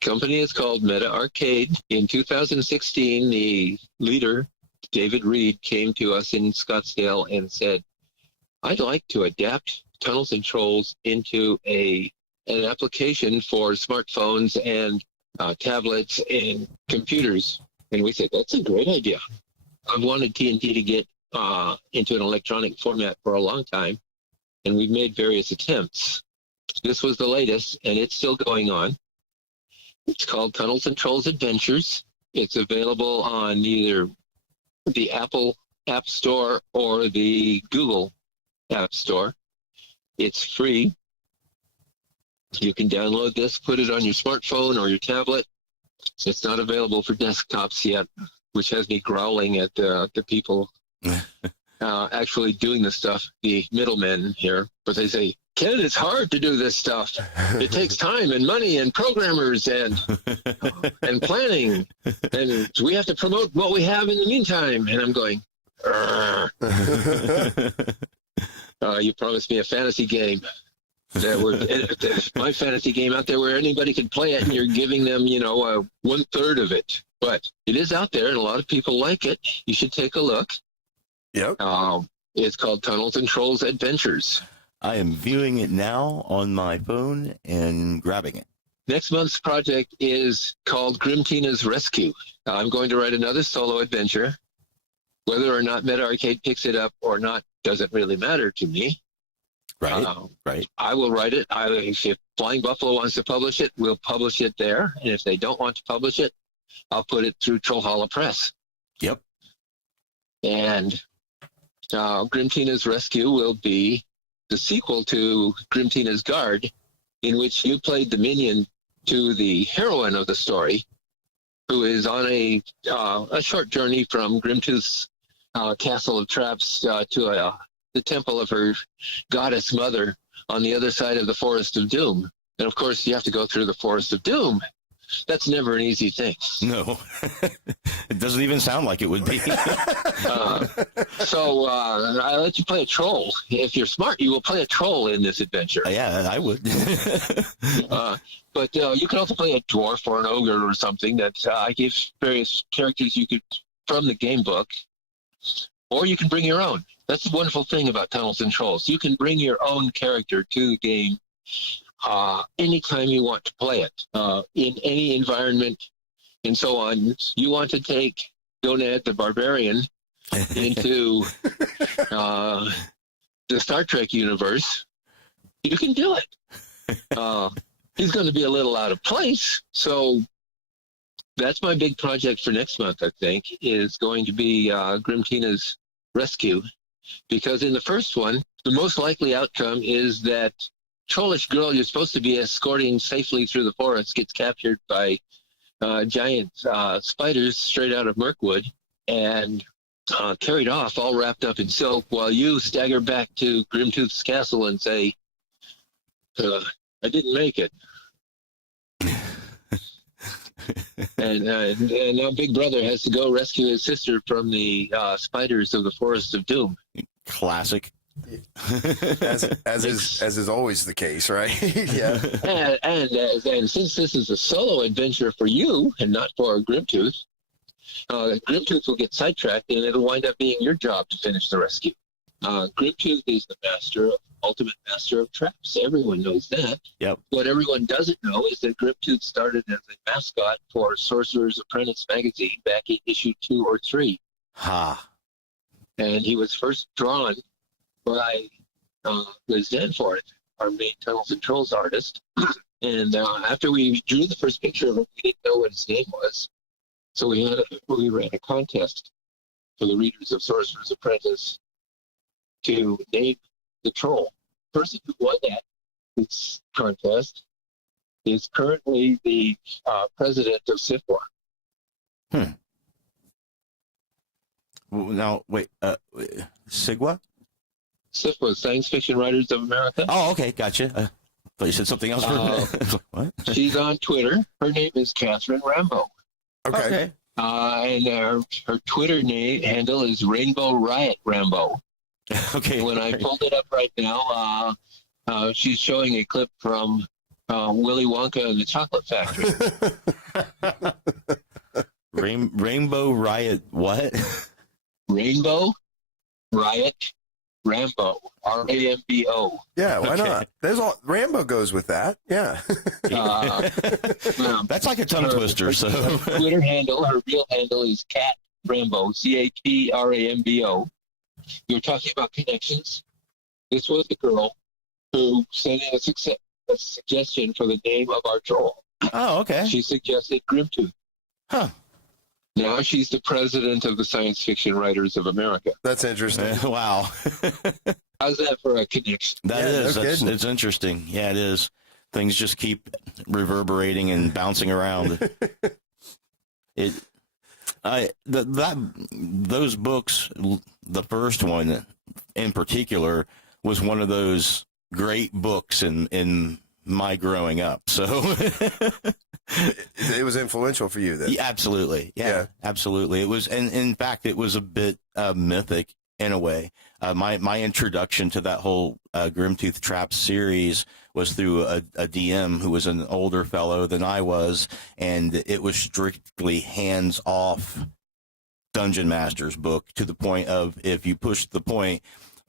Company is called Meta Arcade. In 2016, the leader, David Reed, came to us in Scottsdale and said, I'd like to adapt Tunnels and Trolls into an application for smartphones and tablets and computers. And we said, that's a great idea. I've wanted TNT to get into an electronic format for a long time, and we've made various attempts. This was the latest, and it's still going on. It's called Tunnels and Trolls Adventures. It's available on either the Apple App Store or the Google App Store. It's free. You can download this, put it on your smartphone or your tablet. It's not available for desktops yet, which has me growling at the people actually doing the stuff, the middlemen here. But they say, Ken, it's hard to do this stuff. It takes time and money and programmers and planning, and we have to promote what we have in the meantime. And I'm going, you promised me a fantasy game. My fantasy game out there where anybody can play it, and you're giving them, 1/3 of it. But it is out there, and a lot of people like it. You should take a look. Yep. It's called Tunnels and Trolls Adventures. I am viewing it now on my phone and grabbing it. Next month's project is called Grim Tina's Rescue. I'm going to write another solo adventure. Whether or not Meta Arcade picks it up or not doesn't really matter to me. Right. Right. I will write it. If Flying Buffalo wants to publish it, we'll publish it there. And if they don't want to publish it, I'll put it through Trollhalla Press. Yep. And Grim Tina's Rescue will be the sequel to Grim Tina's Guard, in which you played the minion to the heroine of the story, who is on a short journey from Grimtooth's castle of traps to the temple of her goddess mother on the other side of the Forest of Doom. And of course, you have to go through the Forest of Doom. That's never an easy thing. No, it doesn't even sound like it would be. So I let you play a troll. If you're smart, you will play a troll in this adventure. Yeah, I would. But you can also play a dwarf or an ogre or something that I give various characters you could from the game book, or you can bring your own. That's the wonderful thing about Tunnels and Trolls. You can bring your own character to the game anytime you want to play it, in any environment, and so on. You want to take Gonad the Barbarian into the Star Trek universe, you can do it. He's going to be a little out of place, so that's my big project for next month, I think, is going to be Grim Tina's Rescue, because in the first one, the most likely outcome is that trollish girl you're supposed to be escorting safely through the forest gets captured by giant spiders straight out of Mirkwood and carried off all wrapped up in silk, while you stagger back to Grimtooth's castle and say, I didn't make it. and now Big Brother has to go rescue his sister from the spiders of the Forest of Doom. Classic. as is always the case, right? Yeah. And since this is a solo adventure for you and not for Grimtooth, Grimtooth will get sidetracked, and it'll wind up being your job to finish the rescue. Grimtooth is the ultimate master of traps. Everyone knows that. Yep. What everyone doesn't know is that Grimtooth started as a mascot for Sorcerer's Apprentice magazine back in issue 2 or 3. Ha. And he was first drawn by Liz Danforth, our main Tunnels and Trolls artist. And after we drew the first picture of him, we didn't know what his name was. So we ran a contest for the readers of Sorcerer's Apprentice to name the troll. The person who won this contest is currently the president of SIFWA. Now, wait, SIGWA? SIFWA, Science Fiction Writers of America. Oh, okay, gotcha. Thought you said something else. What? She's on Twitter. Her name is Catherine Rambo. Okay. And her Twitter handle is Rainbow Riot Rambo. Okay. When I pulled it up right now, she's showing a clip from Willy Wonka and the Chocolate Factory. Rainbow Riot what? Rainbow Riot Rambo. Rambo. Yeah, why not? Rambo goes with that. Yeah. That's like a tongue twister. So her Twitter handle, her real handle is Cat Rambo, CatRambo. You're talking about connections. This was the girl who sent in a suggestion for the name of our troll. Oh, okay. She suggested Grimtooth. Huh. Now she's the president of the Science Fiction Writers of America. That's interesting. Wow. How's that for a connection? That is. It's interesting. Yeah, it is. Things just keep reverberating and bouncing around. Those books, the first one in particular, was one of those great books in my growing up. So It was influential for you then. yeah, absolutely. Yeah, absolutely. It was, and in fact, it was a bit mythic in a way. My introduction to that whole Grimtooth Traps series was through a DM who was an older fellow than I was, and it was strictly hands-off Dungeon Master's book, to the point of, if you pushed the point,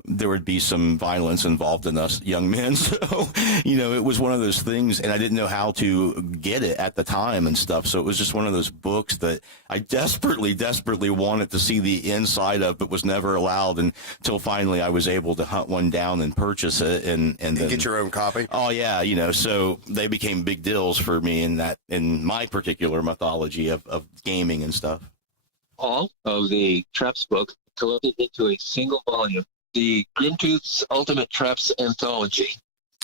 there would be some violence involved in us young men. So, it was one of those things, and I didn't know how to get it at the time and stuff. So it was just one of those books that I desperately wanted to see the inside of, but was never allowed until finally I was able to hunt one down and purchase it. And then get your own copy. Oh yeah. So they became big deals for me in my particular mythology of gaming and stuff. All of the Traps books collected into a single volume. The Grimtooth's Ultimate Traps Anthology.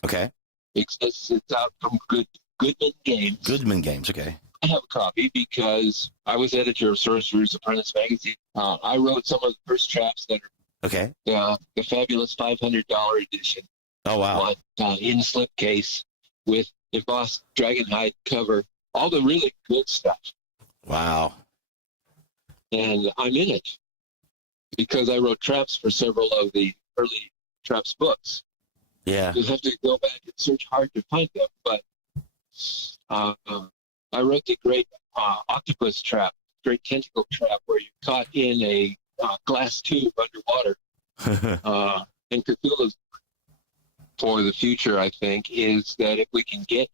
Okay. It's out from Goodman Games. Goodman Games, okay. I have a copy because I was editor of Sorcerer's Apprentice magazine. I wrote some of the first traps that are okay. The fabulous $500 edition. Oh, wow. In slipcase with embossed dragonhide cover. All the really good stuff. Wow. And I'm in it because I wrote traps for several of the early Traps books. Yeah. You'll have to go back and search hard to find them, but I wrote the great octopus trap, great tentacle trap, where you're caught in a glass tube underwater. And Cthulhu's for the future, I think, is that if we can get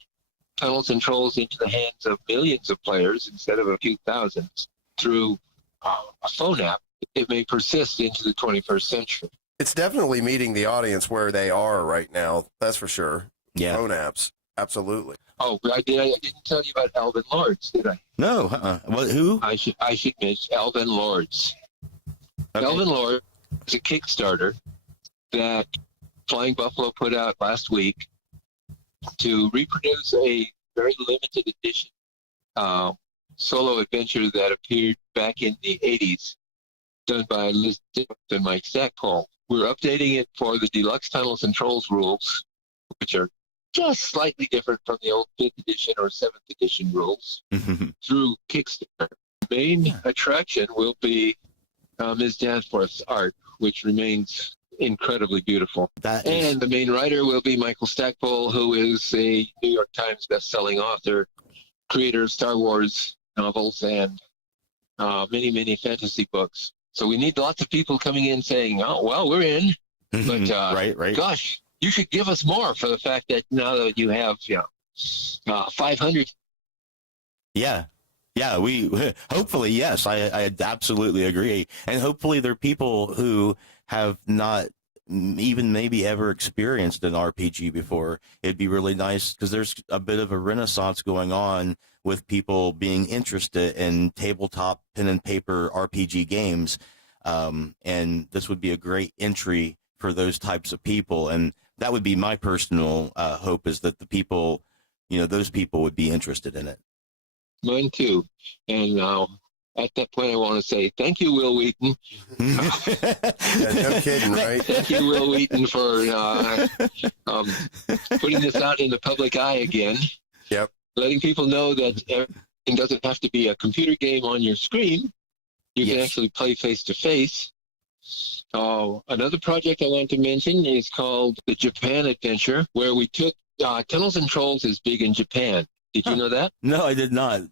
Tunnels and Trolls into the hands of millions of players instead of a few thousands through a phone app, it may persist into the 21st century. It's definitely meeting the audience where they are right now. That's for sure. Yeah. Phone apps. Absolutely. Oh, I didn't tell you about Elven Lords, did I? No. Well, who? I should mention Elven Lords. Okay. Elven Lords is a Kickstarter that Flying Buffalo put out last week to reproduce a very limited edition solo adventure that appeared back in the 80s, done by Liz Dick and Mike Stackpole. We're updating it for the deluxe Tunnels and Trolls rules, which are just slightly different from the old 5th edition or 7th edition rules, through Kickstarter. The main attraction will be Ms. Danforth's art, which remains incredibly beautiful. And the main writer will be Michael Stackpole, who is a New York Times best-selling author, creator of Star Wars novels and many, many fantasy books. So we need lots of people coming in saying, oh, well, we're in. But right. Gosh, you should give us more for the fact that now that you have 500. Yeah. We hopefully, yes, I absolutely agree. And hopefully there are people who have not even maybe ever experienced an RPG before. It'd be really nice because there's a bit of a renaissance going on with people being interested in tabletop pen and paper RPG games. And this would be a great entry for those types of people. And that would be my personal hope, is that the people, those people would be interested in it. Mine too. And at that point, I want to say thank you, Will Wheaton. No kidding, right? Thank you, Will Wheaton, for putting this out in the public eye again. Yep. Letting people know that everything doesn't have to be a computer game on your screen. You can actually play face-to-face. Another project I want to mention is called the Japan Adventure, where we took Tunnels and Trolls is big in Japan. Did you know that? No, I did not.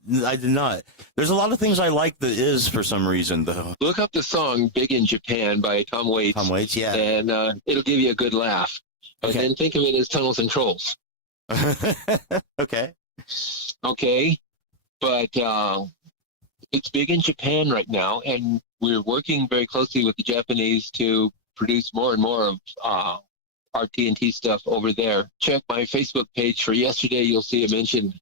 There's a lot of things I like that is for some reason, though. Look up the song Big in Japan by Tom Waits. Tom Waits, yeah. And it'll give you a good laugh. And then think of it as Tunnels and Trolls. Okay. But it's big in Japan right now, and we're working very closely with the Japanese to produce more and more of our TNT stuff over there. Check my Facebook page for yesterday. You'll see a mention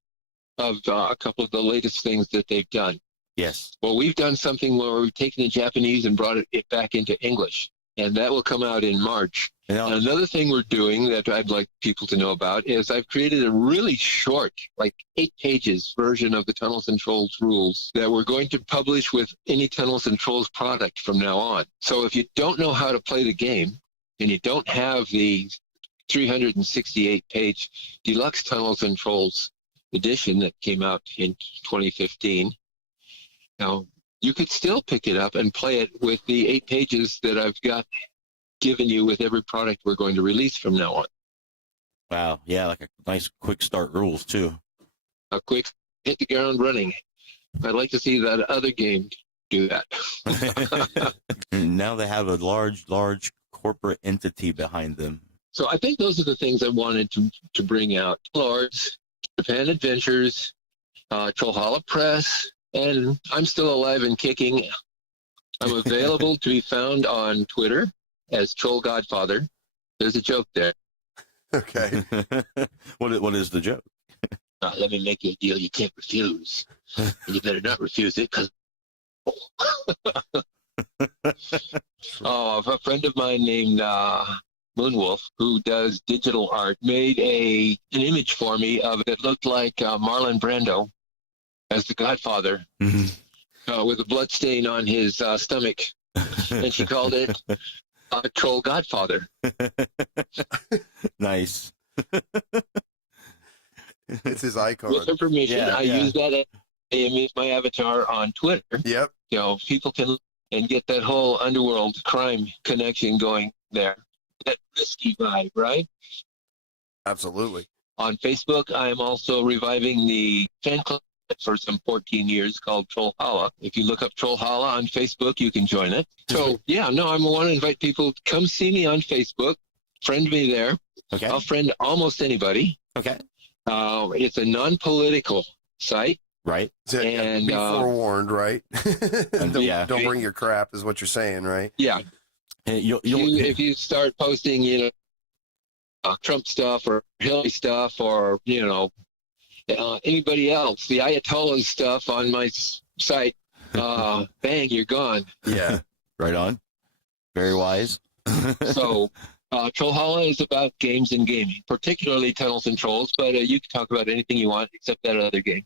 of a couple of the latest things that they've done. Yes. Well, we've done something where we've taken the Japanese and brought it back into English, and that will come out in March. And another thing we're doing that I'd like people to know about is I've created a really short, like 8 pages version of the Tunnels and Trolls rules that we're going to publish with any Tunnels and Trolls product from now on. So if you don't know how to play the game and you don't have the 368-page deluxe Tunnels and Trolls edition that came out in 2015. Now, you could still pick it up and play it with the 8 pages that I've got given you with every product we're going to release from now on. Wow. Yeah, like a nice quick start rules, too. A quick hit the ground running. I'd like to see that other game do that. Now they have a large corporate entity behind them. So I think those are the things I wanted to bring out. Lords, Japan Adventures, Trollhalla Press, and I'm still alive and kicking. I'm available to be found on Twitter as Troll Godfather. There's a joke there. Okay. What is the joke? Let me make you a deal you can't refuse. And you better not refuse it, because a friend of mine named Moonwolf, who does digital art, made an image for me of it that looked like Marlon Brando as the Godfather, with a blood stain on his stomach, and she called it Troll Godfather. Nice. It's his icon. With her permission, I use that as my avatar on Twitter. Yep. People can and get that whole underworld crime connection going there. That risky vibe, right? Absolutely. On Facebook, I am also reviving the fan club for some 14 years called Trollhalla. If you look up Trollhalla on Facebook, you can join it. So, I want to invite people to come see me on Facebook. Friend me there. Okay. I'll friend almost anybody. Okay. It's a non-political site. Right. And be forewarned, right? Don't bring your crap, is what you're saying, right? Yeah. If you start posting, Trump stuff or Hillary stuff or, anybody else, the Ayatollah's stuff on my site, bang, you're gone. Yeah. Right on. Very wise. So, Trollhalla is about games and gaming, particularly Tunnels and Trolls, but you can talk about anything you want except that other game.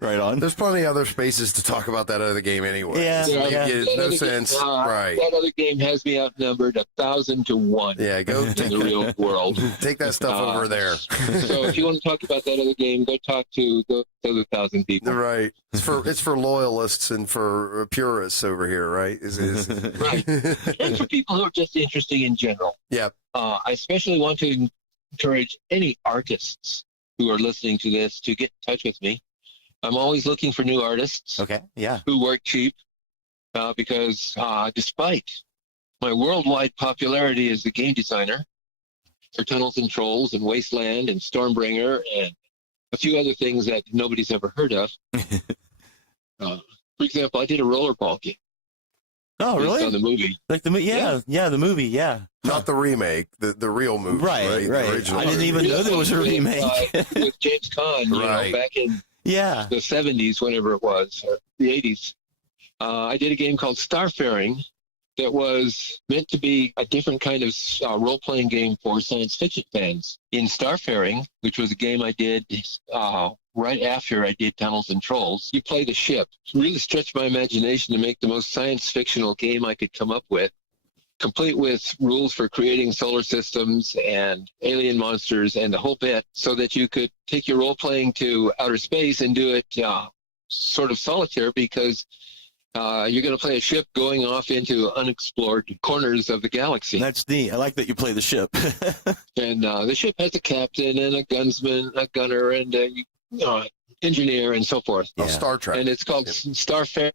Right on. There's plenty of other spaces to talk about that other game anyway. Yeah. No sense. Right. That other game has me outnumbered 1,000 to 1. Yeah, go in the real world. Take that stuff over there. So if you want to talk about that other game, go talk to those other 1,000 people. Right. It's for loyalists and for purists over here, right? Right. And for people who are just interested in general. Yep. I especially want to encourage any artists who are listening to this to get in touch with me. I'm always looking for new artists. Okay, yeah. Who work cheap, because despite my worldwide popularity as a game designer for Tunnels and Trolls and Wasteland and Stormbringer and a few other things that nobody's ever heard of. For example, I did a rollerball game. Oh, really? On the movie. Like the movie? Yeah, the movie, yeah. Not the remake, the real movie. Right. The original I didn't even know there was a remake. With James Caan, back in the 70s, whenever it was, or the 80s. I did a game called Starfaring that was meant to be a different kind of role-playing game for science fiction fans. In Starfaring, which was a game I did right after I did Tunnels and Trolls, you play the ship. Really stretched my imagination to make the most science-fictional game I could come up with, complete with rules for creating solar systems and alien monsters and the whole bit, so that you could take your role-playing to outer space and do it sort of solitaire, because you're going to play a ship going off into unexplored corners of the galaxy. That's neat. I like that you play the ship. And the ship has a captain and a gunsman, a gunner, and engineer, and so forth. Yeah. Star Trek. And it's called Starfaring.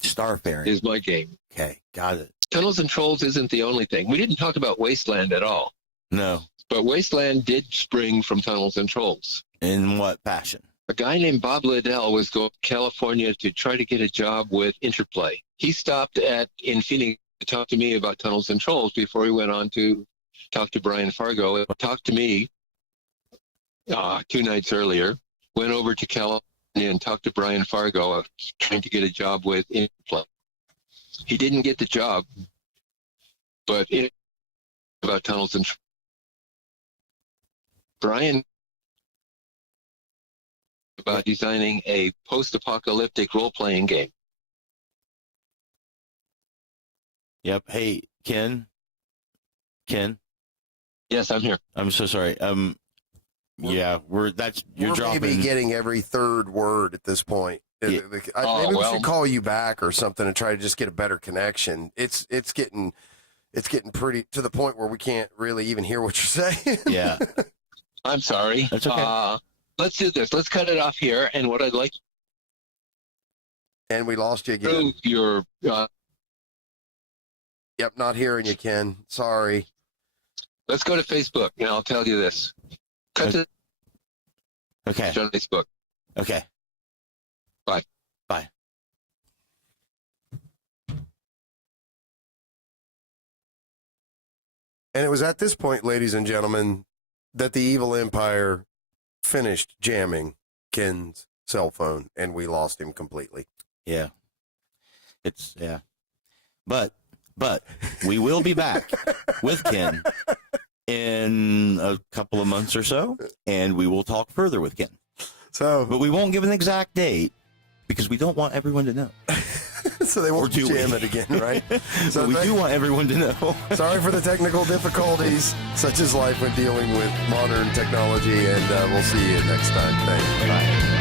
Starfaring is my game. Okay, got it. Tunnels and Trolls isn't the only thing. We didn't talk about Wasteland at all. No. But Wasteland did spring from Tunnels and Trolls. In what fashion? A guy named Bob Liddell was going to California to try to get a job with Interplay. He stopped in Phoenix to talk to me about Tunnels and Trolls before he went on to talk to Brian Fargo. He talked to me 2 nights earlier, went over to California and talked to Brian Fargo, trying to get a job with Interplay. He didn't get the job, but about Tunnels and Trolls. Brian about designing a post-apocalyptic role-playing game. Yep. Hey, Ken, Ken, Yes, I'm here. I'm so sorry. Yeah, you're We're dropping. maybe getting every third word at this point. Yeah. Maybe we should call you back or something and try to just get a better connection. It's getting pretty to the point where we can't really even hear what you're saying. Yeah, I'm sorry. that's okay. Let's do this. Let's cut it off here. And what I'd like And we lost you to again. do your Yep, not hearing you, Ken. Sorry. let's go to Facebook, and I'll tell you this. Cut to Okay. on Facebook. Okay. Bye. Bye. And it was at this point, ladies and gentlemen, that the evil empire finished jamming Ken's cell phone, and we lost him completely. Yeah. But we will be back with Ken in a couple of months or so, and we will talk further with Ken. So, But we won't give an exact date because we don't want everyone to know. so they won't Or do jam we? it again, right? So we do want everyone to know. Sorry for the technical difficulties, such as life when dealing with modern technology, and we'll see you next time. Thanks. Bye.